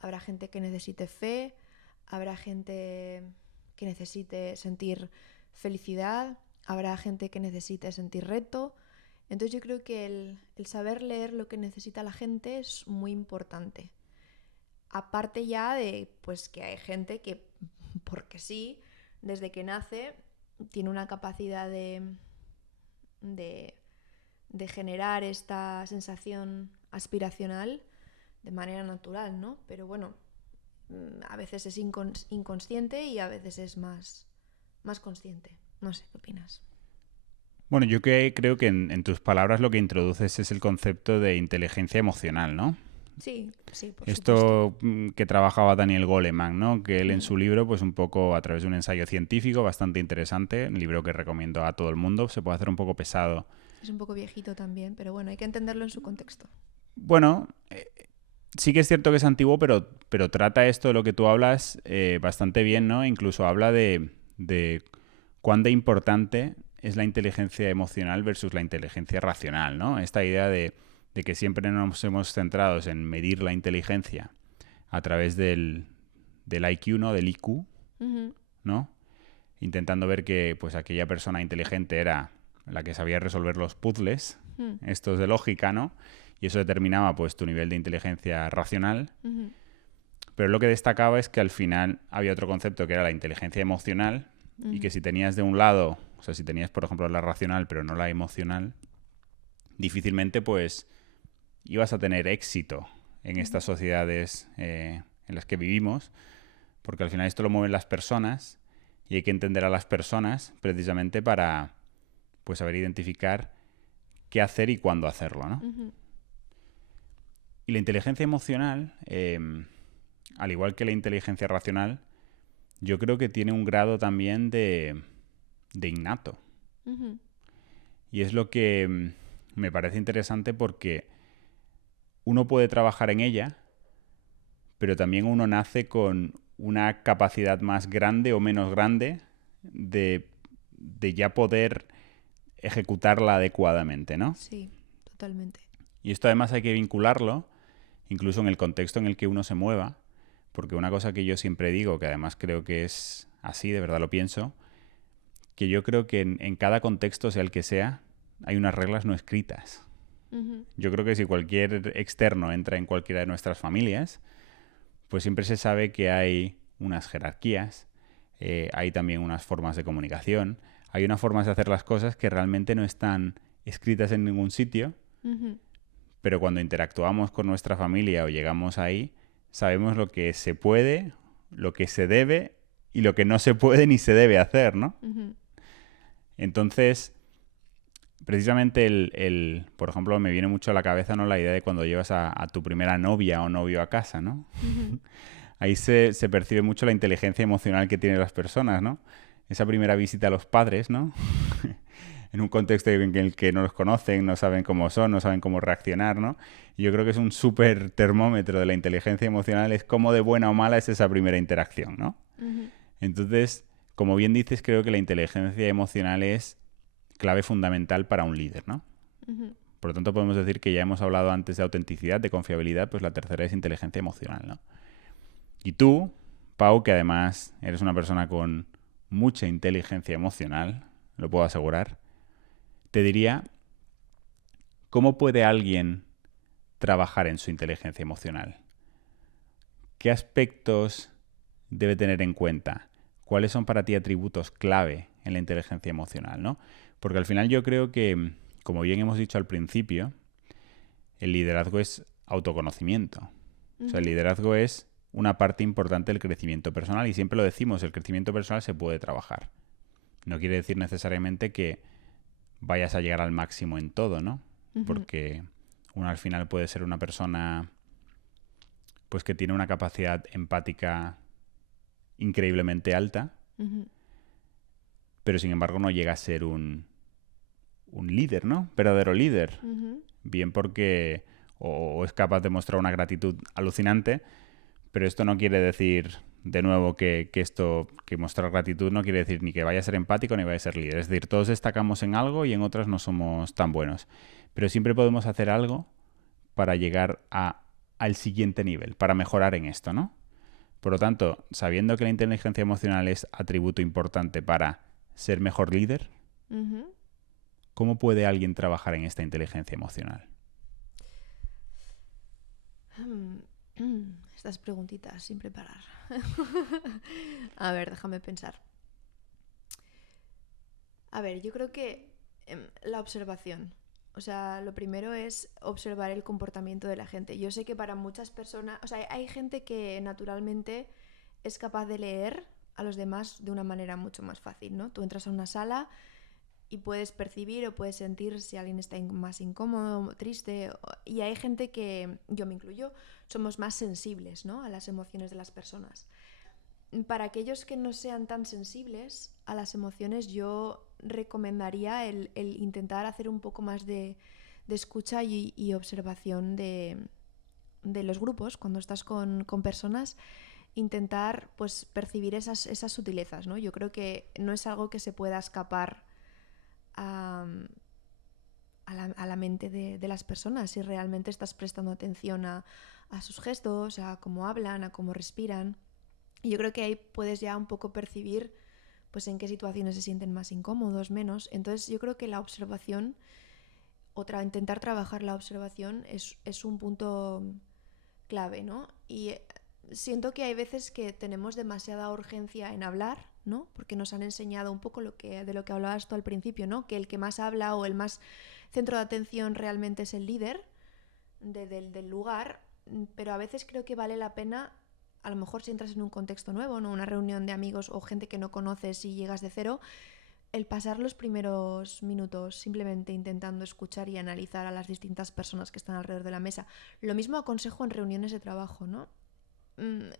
habrá gente que necesite fe, habrá gente que necesite sentir felicidad, habrá gente que necesite sentir reto. Entonces yo creo que el saber leer lo que necesita la gente es muy importante. Aparte ya de pues que hay gente que, porque sí, desde que nace tiene una capacidad de, de generar esta sensación aspiracional de manera natural, ¿no? Pero bueno, a veces es inconsciente y a veces es más consciente. No sé, ¿qué opinas? Bueno, yo creo que en tus palabras lo que introduces es el concepto de inteligencia emocional, ¿no? Sí, sí, por supuesto. Esto que trabajaba Daniel Goleman, ¿no? Que él en Mm, su libro, pues un poco a través de un ensayo científico bastante interesante, un libro que recomiendo a todo el mundo, se puede hacer un poco pesado. es un poco viejito también, pero bueno, hay que entenderlo en su contexto. Bueno, sí que es cierto que es antiguo, pero trata esto de lo que tú hablas bastante bien, ¿no? Incluso habla de cuán de importante es la inteligencia emocional versus la inteligencia racional, ¿no? Esta idea de que siempre nos hemos centrado en medir la inteligencia a través del IQ, ¿no? Del IQ, Ujú, ¿no? Intentando ver que pues aquella persona inteligente era la que sabía resolver los puzzles, mm, estos de lógica, ¿no? y eso determinaba pues tu nivel de inteligencia racional. Ujú. Pero lo que destacaba es que al final había otro concepto que era la inteligencia emocional y que si tenías de un lado, o sea, si tenías por ejemplo la racional pero no la emocional, difícilmente pues ibas a tener éxito en estas sociedades en las que vivimos, porque al final esto lo mueven las personas y hay que entender a las personas precisamente para pues saber identificar qué hacer y cuándo hacerlo, ¿no? Ujú. Y la inteligencia emocional, al igual que la inteligencia racional, yo creo que tiene un grado también de innato. Ujú. Y es lo que me parece interesante porque uno puede trabajar en ella, pero también uno nace con una capacidad más grande o menos grande de ya poder ejecutarla adecuadamente, ¿no? Sí, totalmente. Y esto además hay que vincularlo, incluso en el contexto en el que uno se mueva, porque una cosa que yo siempre digo, que además creo que es así, de verdad lo pienso, que yo creo que en cada contexto, sea el que sea, hay unas reglas no escritas. Ujú. Yo creo que si cualquier externo entra en cualquiera de nuestras familias, pues siempre se sabe que hay unas jerarquías, hay también unas formas de comunicación, hay unas formas de hacer las cosas que realmente no están escritas en ningún sitio, Ujú. pero cuando interactuamos con nuestra familia o llegamos ahí, sabemos lo que se puede, lo que se debe y lo que no se puede ni se debe hacer, ¿no? Ujú. Entonces, precisamente por ejemplo, me viene mucho a la cabeza, ¿no?, la idea de cuando llevas a tu primera novia o novio a casa, ¿no? Ujú. Ahí se percibe mucho la inteligencia emocional que tienen las personas, ¿no? Esa primera visita a los padres, ¿no? En un contexto en el que no los conocen, no saben cómo son, no saben cómo reaccionar, ¿no? Y yo creo que es un súper termómetro de la inteligencia emocional, es cómo de buena o mala es esa primera interacción, ¿no? Ujú. Entonces, como bien dices, creo que la inteligencia emocional es clave fundamental para un líder, ¿no? Ujú. Por lo tanto, podemos decir que ya hemos hablado antes de autenticidad, de confiabilidad, pues la tercera es inteligencia emocional, ¿no? Y tú, Pau, que además eres una persona con mucha inteligencia emocional, lo puedo asegurar, te diría, ¿cómo puede alguien trabajar en su inteligencia emocional? ¿Qué aspectos debe tener en cuenta? ¿Cuáles son para ti atributos clave en la inteligencia emocional, ¿no? Porque al final yo creo que, como bien hemos dicho al principio, el liderazgo es autoconocimiento. O sea, el Ujú. liderazgo es una parte importante del crecimiento personal y siempre lo decimos, el crecimiento personal se puede trabajar. No quiere decir necesariamente que vayas a llegar al máximo en todo, ¿no? Ujú. Porque uno al final puede ser una persona pues que tiene una capacidad empática increíblemente alta, Ujú. pero sin embargo no llega a ser un líder, ¿no? Verdadero líder. Ujú. Bien porque o es capaz de mostrar una gratitud alucinante, pero esto no quiere decir, de nuevo, que mostrar gratitud no quiere decir ni que vaya a ser empático ni vaya a ser líder. Es decir, todos destacamos en algo y en otras no somos tan buenos. Pero siempre podemos hacer algo para llegar al siguiente nivel, para mejorar en esto, ¿no? Por lo tanto, sabiendo que la inteligencia emocional es atributo importante para ser mejor líder, Ujú. ¿cómo puede alguien trabajar en esta inteligencia emocional? Estas preguntitas sin preparar. A ver, déjame pensar. A ver, yo creo que la observación. O sea, lo primero es observar el comportamiento de la gente. Yo sé que para muchas personas, o sea, hay gente que naturalmente es capaz de leer a los demás de una manera mucho más fácil, ¿no? Tú entras a una sala y puedes percibir o puedes sentir si alguien está más incómodo, triste. Y hay gente que, yo me incluyo, somos más sensibles, ¿no?, a las emociones de las personas. Para aquellos que no sean tan sensibles a las emociones, yo recomendaría el intentar hacer un poco más de escucha y observación de los grupos. Cuando estás con personas, intentar pues percibir esas sutilezas, ¿no? Yo creo que no es algo que se pueda escapar a, a la mente de las personas si realmente estás prestando atención a sus gestos, a cómo hablan, a cómo respiran. Y yo creo que ahí puedes ya un poco percibir pues en qué situaciones se sienten más incómodos, menos. Entonces yo creo que la observación intentar trabajar la observación es un punto clave, ¿no? Y siento que hay veces que tenemos demasiada urgencia en hablar, ¿no? Porque nos han enseñado un poco de lo que hablabas tú al principio, ¿no? Que el que más habla o el más centro de atención realmente es el líder del lugar, pero a veces creo que vale la pena, a lo mejor si entras en un contexto nuevo, ¿no? Una reunión de amigos o gente que no conoces y llegas de cero, el pasar los primeros minutos simplemente intentando escuchar y analizar a las distintas personas que están alrededor de la mesa. Lo mismo aconsejo en reuniones de trabajo, ¿no?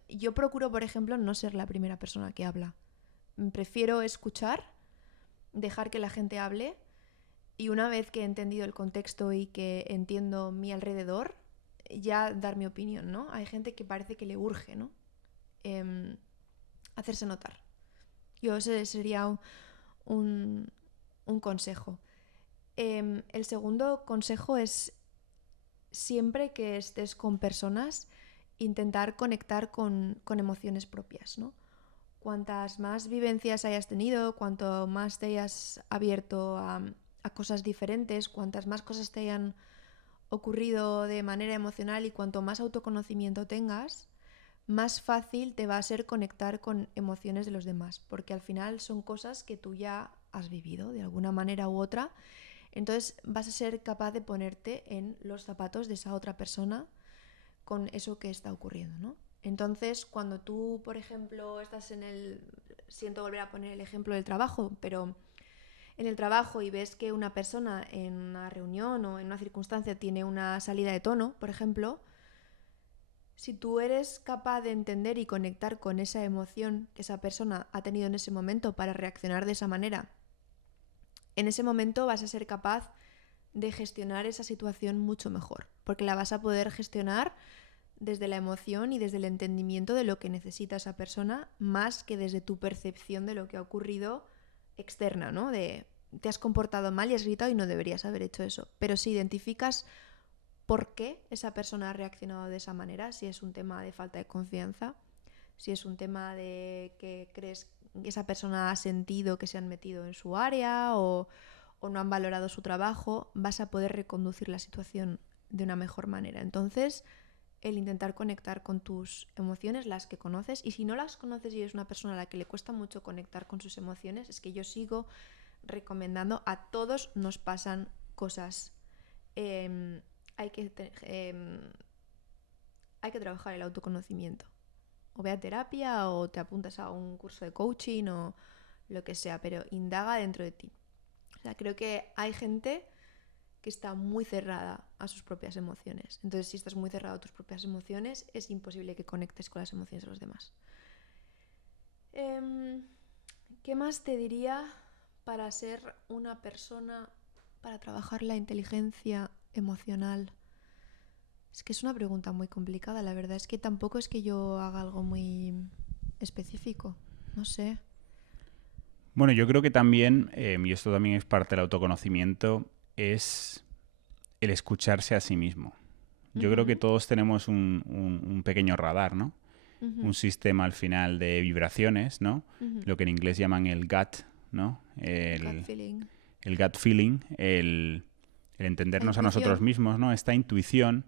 Yo procuro, por ejemplo, no ser la primera persona que habla. Prefiero escuchar, dejar que la gente hable y una vez que he entendido el contexto y que entiendo mi alrededor, ya dar mi opinión, ¿no? Hay gente que parece que le urge, ¿no? Hacerse notar. Yo ese sería un consejo. El segundo consejo es siempre que estés con personas, intentar conectar con emociones propias, ¿no? Cuantas más vivencias hayas tenido, cuanto más te hayas abierto a cosas diferentes, cuantas más cosas te hayan ocurrido de manera emocional y cuanto más autoconocimiento tengas, más fácil te va a ser conectar con emociones de los demás, porque al final son cosas que tú ya has vivido de alguna manera u otra, entonces vas a ser capaz de ponerte en los zapatos de esa otra persona con eso que está ocurriendo, ¿no? Entonces, cuando tú, por ejemplo, estás siento volver a poner el ejemplo del trabajo, pero en el trabajo y ves que una persona en una reunión o en una circunstancia tiene una salida de tono, por ejemplo, si tú eres capaz de entender y conectar con esa emoción que esa persona ha tenido en ese momento para reaccionar de esa manera, en ese momento vas a ser capaz de gestionar esa situación mucho mejor, porque la vas a poder gestionar desde la emoción y desde el entendimiento de lo que necesita esa persona, más que desde tu percepción de lo que ha ocurrido externa, ¿no? De te has comportado mal y has gritado y no deberías haber hecho eso. Pero si identificas por qué esa persona ha reaccionado de esa manera, si es un tema de falta de confianza, si es un tema de que crees que esa persona ha sentido que se han metido en su área o no han valorado su trabajo, vas a poder reconducir la situación de una mejor manera. Entonces, el intentar conectar con tus emociones, las que conoces, y si no las conoces y eres una persona a la que le cuesta mucho conectar con sus emociones, es que yo sigo recomendando, a todos nos pasan cosas. Hay que trabajar el autoconocimiento. O ve a terapia o te apuntas a un curso de coaching o lo que sea, pero indaga dentro de ti. O sea, creo que hay gente que está muy cerrada a sus propias emociones. Entonces, si estás muy cerrado a tus propias emociones, es imposible que conectes con las emociones de los demás. ¿Qué más te diría para ser una persona, para trabajar la inteligencia emocional? Es que es una pregunta muy complicada, la verdad es que tampoco es que yo haga algo muy específico, no sé. Bueno, yo creo que también, y esto también es parte del autoconocimiento, es el escucharse a sí mismo. Yo creo que todos tenemos un pequeño radar, ¿no? Un sistema al final de vibraciones, ¿no? Lo que en inglés llaman el gut, ¿no? Gut feeling. El gut feeling, el entendernos a nosotros mismos, ¿no? Esta intuición,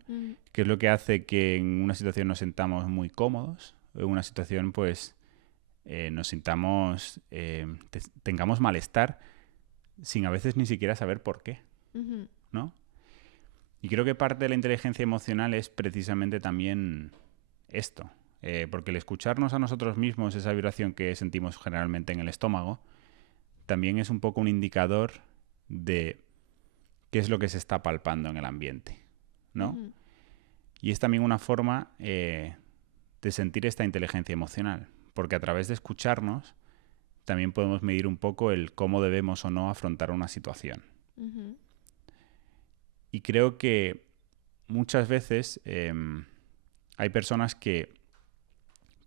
que es lo que hace que en una situación nos sintamos muy cómodos, en una situación, pues, nos sintamos, tengamos malestar, sin a veces ni siquiera saber por qué, ¿no? Y creo que parte de la inteligencia emocional es precisamente también esto. Porque el escucharnos a nosotros mismos, esa vibración que sentimos generalmente en el estómago, también es un poco un indicador de qué es lo que se está palpando en el ambiente, ¿no? Y es también una forma de sentir esta inteligencia emocional, porque a través de escucharnos también podemos medir un poco el cómo debemos o no afrontar una situación. Y creo que muchas veces hay personas que,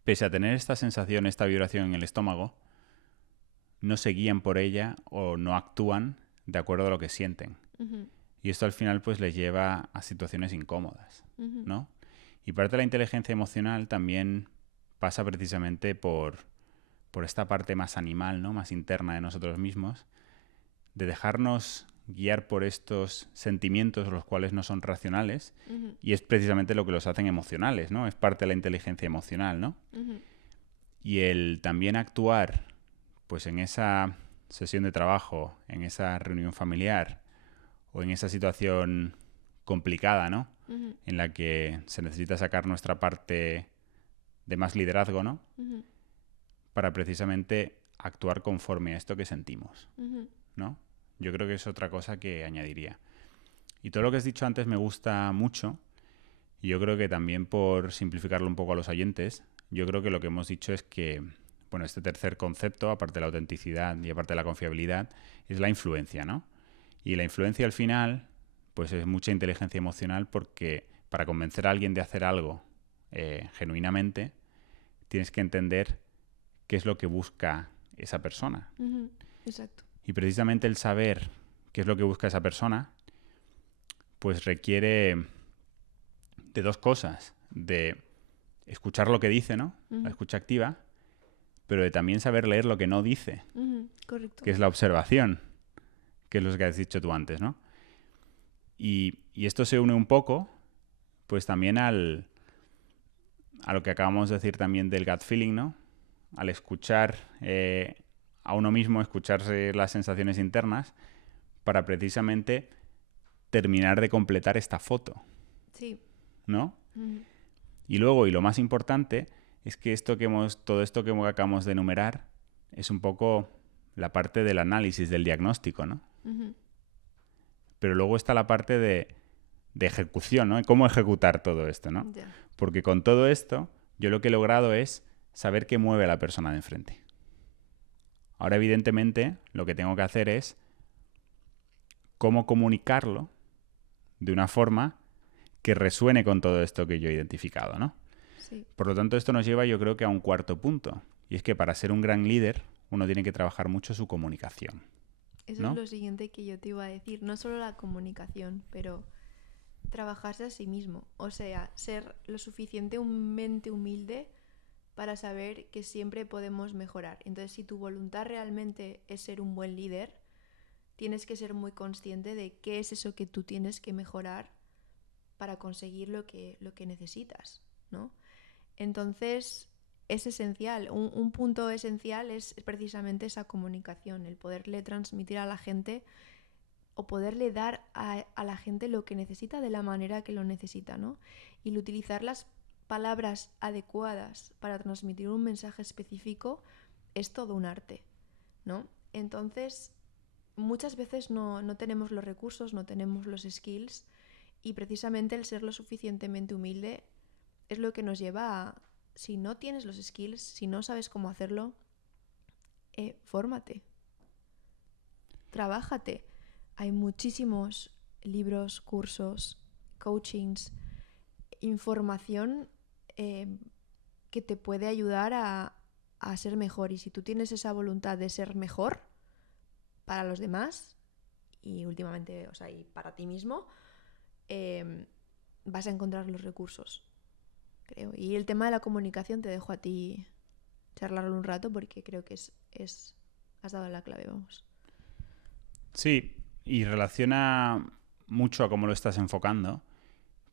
pese a tener esta sensación, esta vibración en el estómago, no se guían por ella o no actúan de acuerdo a lo que sienten. Y esto al final pues les lleva a situaciones incómodas, ¿no? Y parte de la inteligencia emocional también pasa precisamente por esta parte más animal, ¿no? Más interna de nosotros mismos, de dejarnos guiar por estos sentimientos, los cuales no son racionales, Ujú, y es precisamente lo que los hacen emocionales, ¿no? Es parte de la inteligencia emocional, ¿no? ujú, Y el también actuar, pues en esa sesión de trabajo, en esa reunión familiar o en esa situación complicada, ¿no? ujú, En la que se necesita sacar nuestra parte de más liderazgo, ¿no? ujú, Para precisamente actuar conforme a esto que sentimos, ujú, ¿no? Yo creo que es otra cosa que añadiría. Y todo lo que has dicho antes me gusta mucho. Y yo creo que también por simplificarlo un poco a los oyentes, yo creo que lo que hemos dicho es que, bueno, este tercer concepto, aparte de la autenticidad y aparte de la confiabilidad, es la influencia, ¿no? Y la influencia al final, pues es mucha inteligencia emocional porque para convencer a alguien de hacer algo genuinamente, tienes que entender qué es lo que busca esa persona. ujú. Exacto. Y precisamente el saber qué es lo que busca esa persona, pues requiere de dos cosas. De escuchar lo que dice, ¿no? La Ujú, escucha activa, pero de también saber leer lo que no dice, ujú, correcto. que es la observación, que es lo que has dicho tú antes, ¿no? Y esto se une un poco, pues también a lo que acabamos de decir también del gut feeling, ¿no? Al escuchar a uno mismo, escucharse las sensaciones internas, para precisamente terminar de completar esta foto, Sí. ¿no? Ujú, Y luego, y lo más importante, es que todo esto que acabamos de enumerar es un poco la parte del análisis, del diagnóstico, ¿no? ujú, Pero luego está la parte de ejecución, ¿no? Cómo ejecutar todo esto, ¿no? ya. Porque con todo esto, yo lo que he logrado es saber qué mueve a la persona de enfrente. Ahora, evidentemente, lo que tengo que hacer es cómo comunicarlo de una forma que resuene con todo esto que yo he identificado, ¿no? Sí. Por lo tanto, esto nos lleva, yo creo que a un cuarto punto. Y es que para ser un gran líder, uno tiene que trabajar mucho su comunicación, Eso es ¿no? lo siguiente que yo te iba a decir. No solo la comunicación, pero trabajarse a sí mismo. O sea, ser lo suficientemente humilde para saber que siempre podemos mejorar. Entonces, si tu voluntad realmente es ser un buen líder, tienes que ser muy consciente de qué es eso que tú tienes que mejorar para conseguir lo que necesitas, ¿no? Entonces, es esencial. Un punto esencial es precisamente esa comunicación, el poderle transmitir a la gente o poderle dar a la gente lo que necesita de la manera que lo necesita, ¿no? Y el utilizar las palabras adecuadas para transmitir un mensaje específico es todo un arte, ¿no? Entonces, muchas veces no tenemos los recursos, no tenemos los skills y precisamente el ser lo suficientemente humilde es lo que nos lleva a, si no tienes los skills, si no sabes cómo hacerlo, fórmate, trabájate. Hay muchísimos libros, cursos, coachings, información eh, que te puede ayudar a ser mejor. Y si tú tienes esa voluntad de ser mejor para los demás y últimamente, o sea, y para ti mismo, vas a encontrar los recursos, creo. Y el tema de la comunicación te dejo a ti charlarlo un rato porque creo que has dado la clave, vamos. Sí, y relaciona mucho a cómo lo estás enfocando,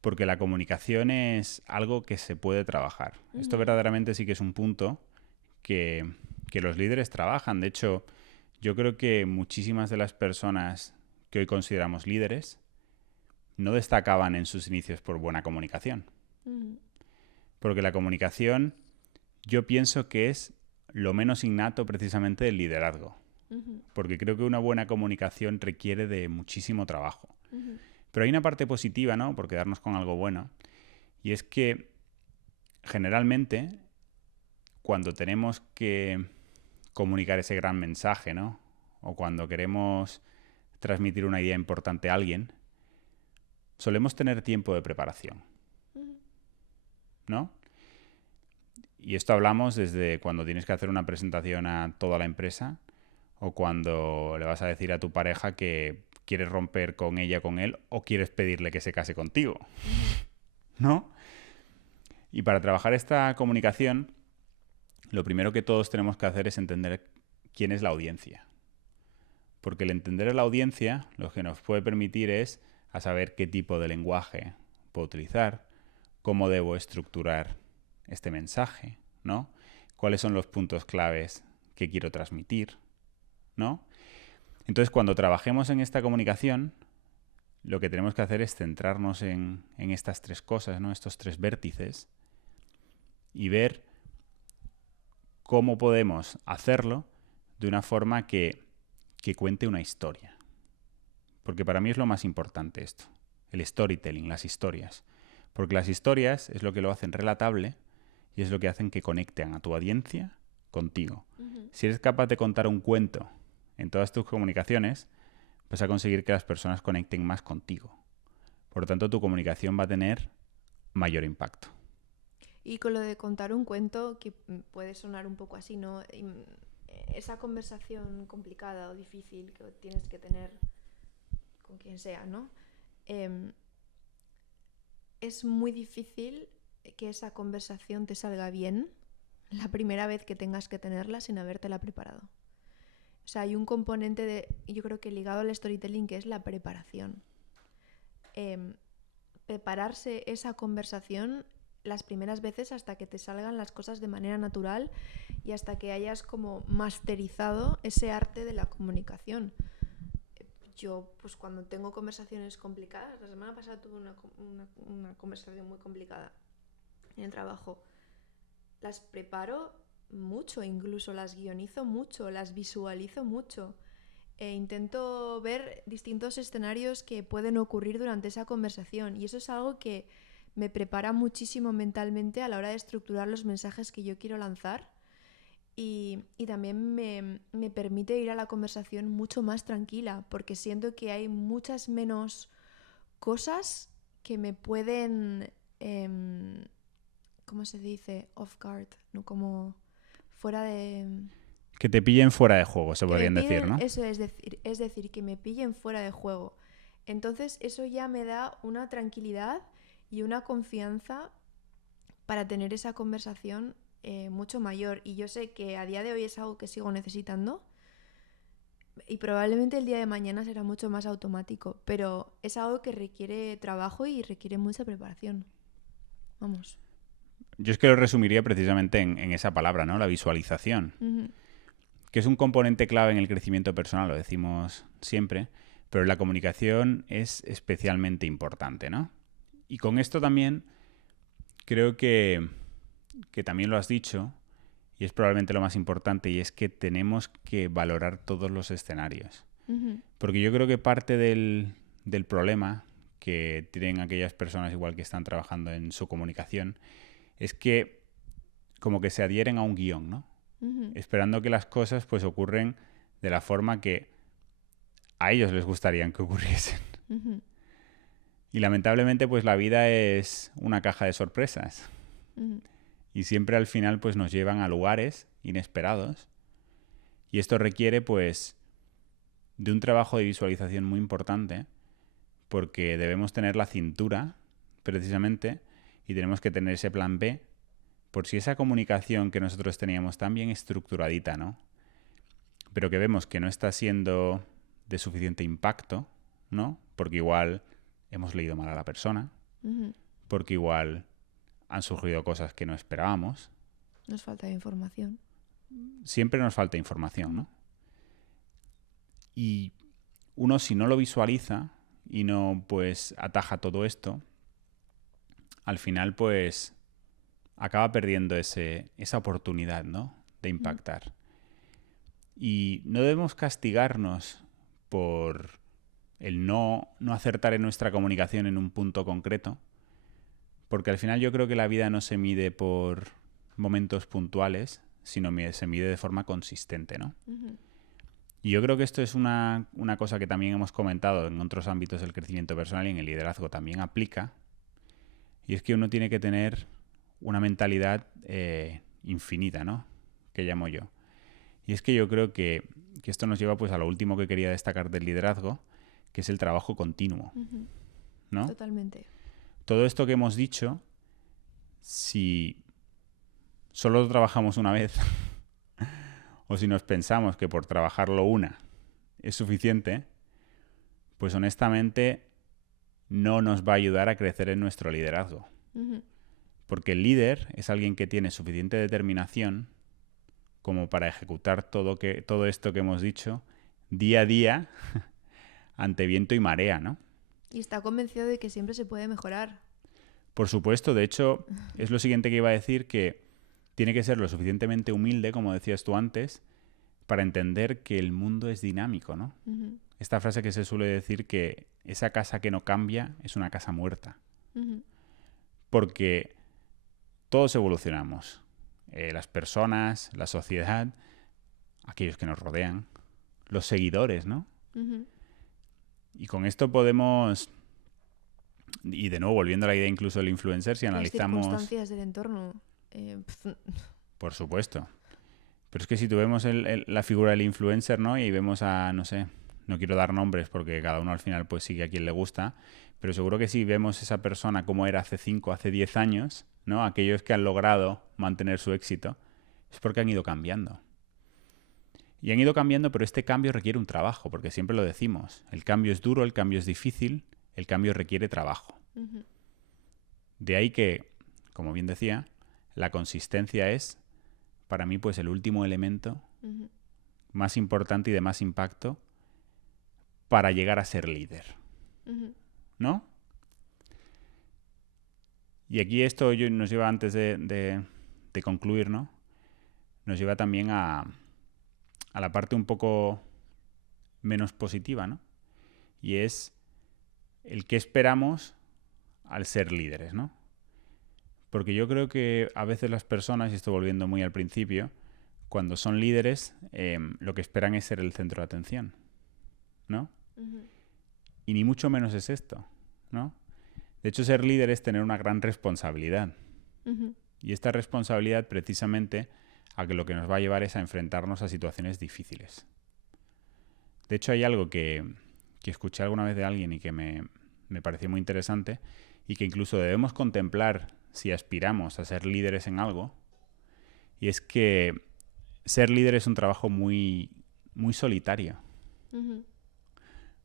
porque la comunicación es algo que se puede trabajar. Esto Ujú, verdaderamente sí que es un punto que los líderes trabajan. De hecho, yo creo que muchísimas de las personas que hoy consideramos líderes no destacaban en sus inicios por buena comunicación. ujú, Porque la comunicación yo pienso que es lo menos innato precisamente del liderazgo. ujú, Porque creo que una buena comunicación requiere de muchísimo trabajo. ujú, Pero hay una parte positiva, ¿no? Por quedarnos con algo bueno. Y es que generalmente cuando tenemos que comunicar ese gran mensaje, ¿no? O cuando queremos transmitir una idea importante a alguien, solemos tener tiempo de preparación, ujú. ¿no? Y esto hablamos desde cuando tienes que hacer una presentación a toda la empresa o cuando le vas a decir a tu pareja que quieres romper con ella o con él o quieres pedirle que se case contigo, ¿no? Y para trabajar esta comunicación, lo primero que todos tenemos que hacer es entender quién es la audiencia. Porque el entender a la audiencia lo que nos puede permitir es a saber qué tipo de lenguaje puedo utilizar, cómo debo estructurar este mensaje, ¿no? Cuáles son los puntos claves que quiero transmitir, ¿no? Entonces, cuando trabajemos en esta comunicación, lo que tenemos que hacer es centrarnos en estas tres cosas, ¿no? Estos tres vértices, y ver cómo podemos hacerlo de una forma que cuente una historia. Porque para mí es lo más importante esto, el storytelling, las historias. Porque las historias es lo que lo hacen relatable y es lo que hacen que conecten a tu audiencia contigo. Si eres capaz de contar un cuento en todas tus comunicaciones, vas a conseguir que las personas conecten más contigo. Por lo tanto, tu comunicación va a tener mayor impacto. Y con lo de contar un cuento, que puede sonar un poco así, ¿no? Esa conversación complicada o difícil que tienes que tener con quien sea, ¿no? Es muy difícil que esa conversación te salga bien la primera vez que tengas que tenerla sin habértela preparado. O sea, hay un componente yo creo que ligado al storytelling, que es la preparación. Prepararse esa conversación las primeras veces hasta que te salgan las cosas de manera natural y hasta que hayas como masterizado ese arte de la comunicación. Yo, pues cuando tengo conversaciones complicadas, la semana pasada tuve una conversación muy complicada en el trabajo. Las preparo mucho, incluso las guionizo mucho, las visualizo mucho. Intento ver distintos escenarios que pueden ocurrir durante esa conversación, y eso es algo que me prepara muchísimo mentalmente a la hora de estructurar los mensajes que yo quiero lanzar, y también me permite ir a la conversación mucho más tranquila, porque siento que hay muchas menos cosas que me pueden, ¿cómo se dice? Off guard, ¿no? Como fuera de... Que te pillen fuera de juego, se podrían decir, ¿no? Eso es decir, que me pillen fuera de juego. Entonces eso ya me da una tranquilidad y una confianza para tener esa conversación mucho mayor. Y yo sé que a día de hoy es algo que sigo necesitando y probablemente el día de mañana será mucho más automático, pero es algo que requiere trabajo y requiere mucha preparación. Vamos. Yo es que lo resumiría precisamente en esa palabra, ¿no? La visualización. Que es un componente clave en el crecimiento personal, lo decimos siempre, pero la comunicación es especialmente importante, ¿no? Y con esto también creo que también lo has dicho, y es probablemente lo más importante, y es que tenemos que valorar todos los escenarios. Porque yo creo que parte del problema que tienen aquellas personas igual que están trabajando en su comunicación es que como que se adhieren a un guión, ¿no? Esperando que las cosas pues ocurren de la forma que a ellos les gustaría que ocurriesen. Y lamentablemente pues la vida es una caja de sorpresas. Y siempre al final pues nos llevan a lugares inesperados. Y esto requiere pues de un trabajo de visualización muy importante, porque debemos tener la cintura precisamente y tenemos que tener ese plan B por si esa comunicación que nosotros teníamos tan bien estructuradita, ¿no? Pero que vemos que no está siendo de suficiente impacto, ¿no? Porque igual hemos leído mal a la persona, porque igual han surgido cosas que no esperábamos. Nos falta información. Siempre nos falta información, ¿no? Y uno, si no lo visualiza y no pues ataja todo esto, al final pues acaba perdiendo esa oportunidad, ¿no? De impactar. Y no debemos castigarnos por el no acertar en nuestra comunicación en un punto concreto, porque al final yo creo que la vida no se mide por momentos puntuales, sino se mide de forma consistente, ¿no? Y yo creo que esto es una cosa que también hemos comentado en otros ámbitos del crecimiento personal y en el liderazgo también aplica, y es que uno tiene que tener una mentalidad infinita, ¿no? Que llamo yo. Y es que yo creo que esto nos lleva pues a lo último que quería destacar del liderazgo, que es el trabajo continuo, ¿no? Totalmente. Todo esto que hemos dicho, si solo lo trabajamos una vez o si nos pensamos que por trabajarlo una es suficiente, pues honestamente no nos va a ayudar a crecer en nuestro liderazgo. Ujú. Porque el líder es alguien que tiene suficiente determinación como para ejecutar todo esto que hemos dicho día a día ante viento y marea, ¿no? Y está convencido de que siempre se puede mejorar. Por supuesto, de hecho, es lo siguiente que iba a decir, que tiene que ser lo suficientemente humilde, como decías tú antes, para entender que el mundo es dinámico, ¿no? Ujú, Esta frase que se suele decir que esa casa que no cambia es una casa muerta. ujú. Porque todos evolucionamos. Las personas, la sociedad, aquellos que nos rodean, los seguidores, ¿no? Ujú. Y con esto podemos, y de nuevo volviendo a la idea incluso del influencer, si Las analizamos, circunstancias del entorno. por supuesto. Pero es que si tú vemos la figura del influencer, ¿no? Y vemos a, no sé, no quiero dar nombres porque cada uno al final pues sigue a quien le gusta, pero seguro que si vemos esa persona como era hace 5, hace 10 años, ¿no? Aquellos que han logrado mantener su éxito, es porque han ido cambiando. Y han ido cambiando, pero este cambio requiere un trabajo, porque siempre lo decimos. El cambio es duro, el cambio es difícil, el cambio requiere trabajo. Ujú. De ahí que, como bien decía, la consistencia es, para mí, pues el último elemento Ujú. más importante y de más impacto para llegar a ser líder, Ujú. ¿no? Y aquí esto nos lleva, antes de concluir, ¿no? Nos lleva también a la parte un poco menos positiva, ¿no? Y es el que esperamos al ser líderes, ¿no? Porque yo creo que a veces las personas, y esto volviendo muy al principio, cuando son líderes, lo que esperan es ser el centro de atención, ¿no? Ujú. Y ni mucho menos es esto, ¿no? De hecho, ser líder es tener una gran responsabilidad. Ujú. Y esta responsabilidad precisamente a que lo que nos va a llevar es a enfrentarnos a situaciones difíciles. De hecho, hay algo que escuché alguna vez de alguien y que me pareció muy interesante y que incluso debemos contemplar si aspiramos a ser líderes en algo, y es que ser líder es un trabajo muy, muy solitario. Ujú.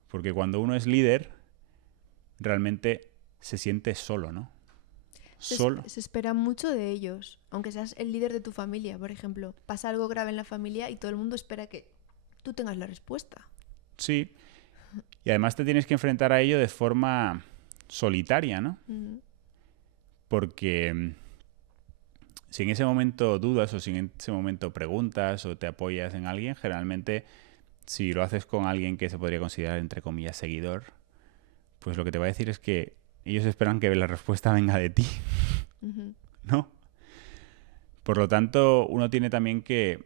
Porque cuando uno es líder, realmente se siente solo, ¿no? Solo. Se espera mucho de ellos, aunque seas el líder de tu familia, por ejemplo. Pasa algo grave en la familia y todo el mundo espera que tú tengas la respuesta. Sí. Y además te tienes que enfrentar a ello de forma solitaria, ¿no? Ujú. Porque si en ese momento dudas o si en ese momento preguntas o te apoyas en alguien, generalmente si lo haces con alguien que se podría considerar entre comillas seguidor, pues lo que te va a decir es que ellos esperan que la respuesta venga de ti, Ujú. ¿no? Por lo tanto, uno tiene también que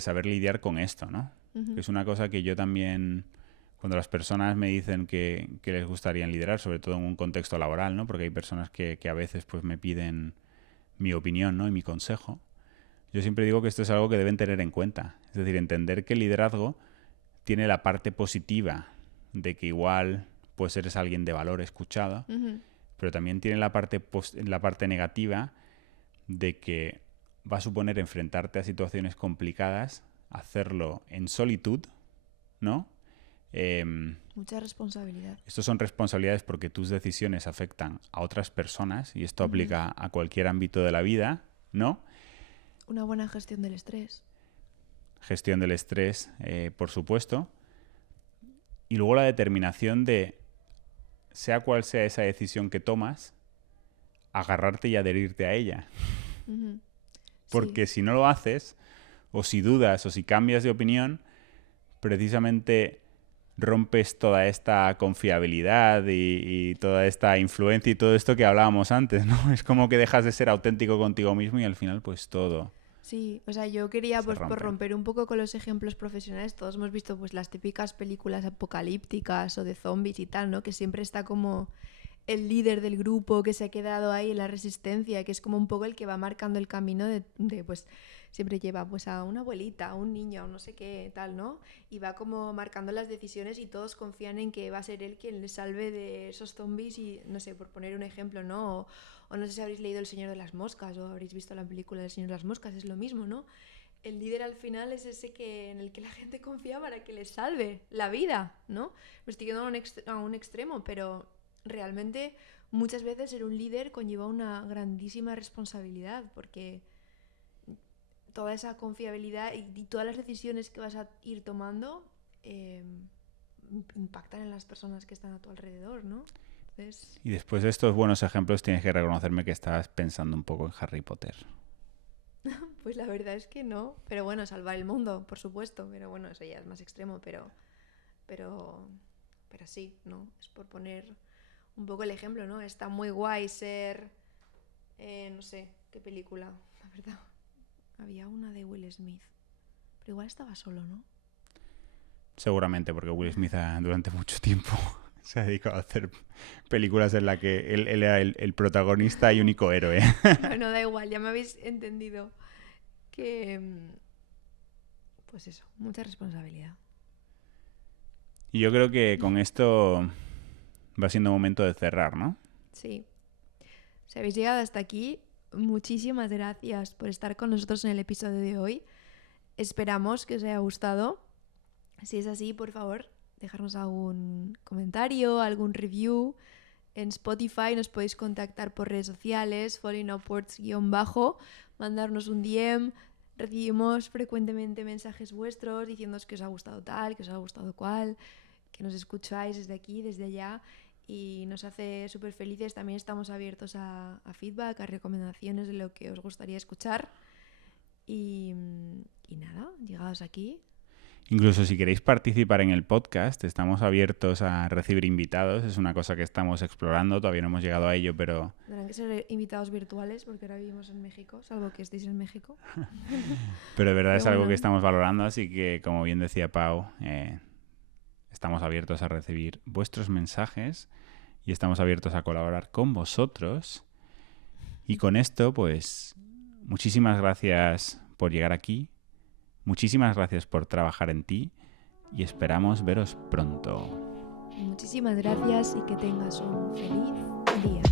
saber lidiar con esto, ¿no? Ujú. Es una cosa que yo también, cuando las personas me dicen que les gustaría liderar, sobre todo en un contexto laboral, ¿no? Porque hay personas que a veces pues me piden mi opinión, ¿no? Y mi consejo. Yo siempre digo que esto es algo que deben tener en cuenta. Es decir, entender que el liderazgo tiene la parte positiva de que igual pues eres alguien de valor escuchado, Ujú. pero también tiene la parte negativa de que va a suponer enfrentarte a situaciones complicadas, hacerlo en solitud, ¿no? Mucha responsabilidad. Estos son responsabilidades porque tus decisiones afectan a otras personas y esto Ujú. aplica a cualquier ámbito de la vida, ¿no? Una buena gestión del estrés. Gestión del estrés, por supuesto. Y luego la determinación de, sea cual sea esa decisión que tomas, agarrarte y adherirte a ella. Ujú. Sí. Porque si no lo haces, o si dudas, o si cambias de opinión, precisamente rompes toda esta confiabilidad y toda esta influencia y todo esto que hablábamos antes, ¿no? Es como que dejas de ser auténtico contigo mismo y al final pues todo Sí, o sea, yo quería se pues por rompe. romper un poco con los ejemplos profesionales. Todos hemos visto pues las típicas películas apocalípticas o de zombies y tal, ¿no? Que siempre está como el líder del grupo que se ha quedado ahí en la resistencia, que es como un poco el que va marcando el camino pues siempre lleva pues a una abuelita, a un niño, a un no sé qué, tal, ¿no? Y va como marcando las decisiones y todos confían en que va a ser él quien les salve de esos zombies y no sé, por poner un ejemplo, ¿no? O no sé si habréis leído El Señor de las Moscas o habréis visto la película del Señor de las Moscas, es lo mismo, ¿no? el líder al final es ese en el que la gente confía para que les salve la vida, ¿no? Me estoy quedando a un extremo, pero realmente muchas veces ser un líder conlleva una grandísima responsabilidad, porque toda esa confiabilidad y todas las decisiones que vas a ir tomando impactan en las personas que están a tu alrededor, ¿no? Entonces... Y después de estos buenos ejemplos tienes que reconocerme que estás pensando un poco en Harry Potter. Pues la verdad es que no. Pero bueno, salvar el mundo, por supuesto. Pero bueno, eso ya es más extremo, pero sí, ¿no? Es por poner un poco el ejemplo, ¿no? Está muy guay ser... no sé, ¿qué película? La verdad. Había una de Will Smith. Pero igual estaba solo, ¿no? Seguramente, porque Will Smith durante mucho tiempo se ha dedicado a hacer películas en las que él era el protagonista y único héroe. Bueno, da igual, ya me habéis entendido. Que... Pues eso, mucha responsabilidad. Y yo creo que con esto va siendo momento de cerrar, ¿no? Sí. Si habéis llegado hasta aquí, muchísimas gracias por estar con nosotros en el episodio de hoy. Esperamos que os haya gustado. Si es así, por favor, dejarnos algún comentario, algún review. En Spotify nos podéis contactar por redes sociales, fallingupwards_, mandarnos un DM. Recibimos frecuentemente mensajes vuestros diciéndonos que os ha gustado tal, que os ha gustado cual, que nos escucháis desde aquí, desde allá, y nos hace súper felices. También estamos abiertos a feedback, a recomendaciones de lo que os gustaría escuchar. Y nada, llegados aquí. Incluso si queréis participar en el podcast, estamos abiertos a recibir invitados. Es una cosa que estamos explorando, todavía no hemos llegado a ello, pero... Tendrán que ser invitados virtuales porque ahora vivimos en México, salvo que estéis en México. Pero de verdad Pero es algo bueno. que estamos valorando, así que, como bien decía Pau, estamos abiertos a recibir vuestros mensajes y estamos abiertos a colaborar con vosotros. Y con esto, pues, muchísimas gracias por llegar aquí. Muchísimas gracias por trabajar en ti y esperamos veros pronto. Muchísimas gracias y que tengas un feliz día.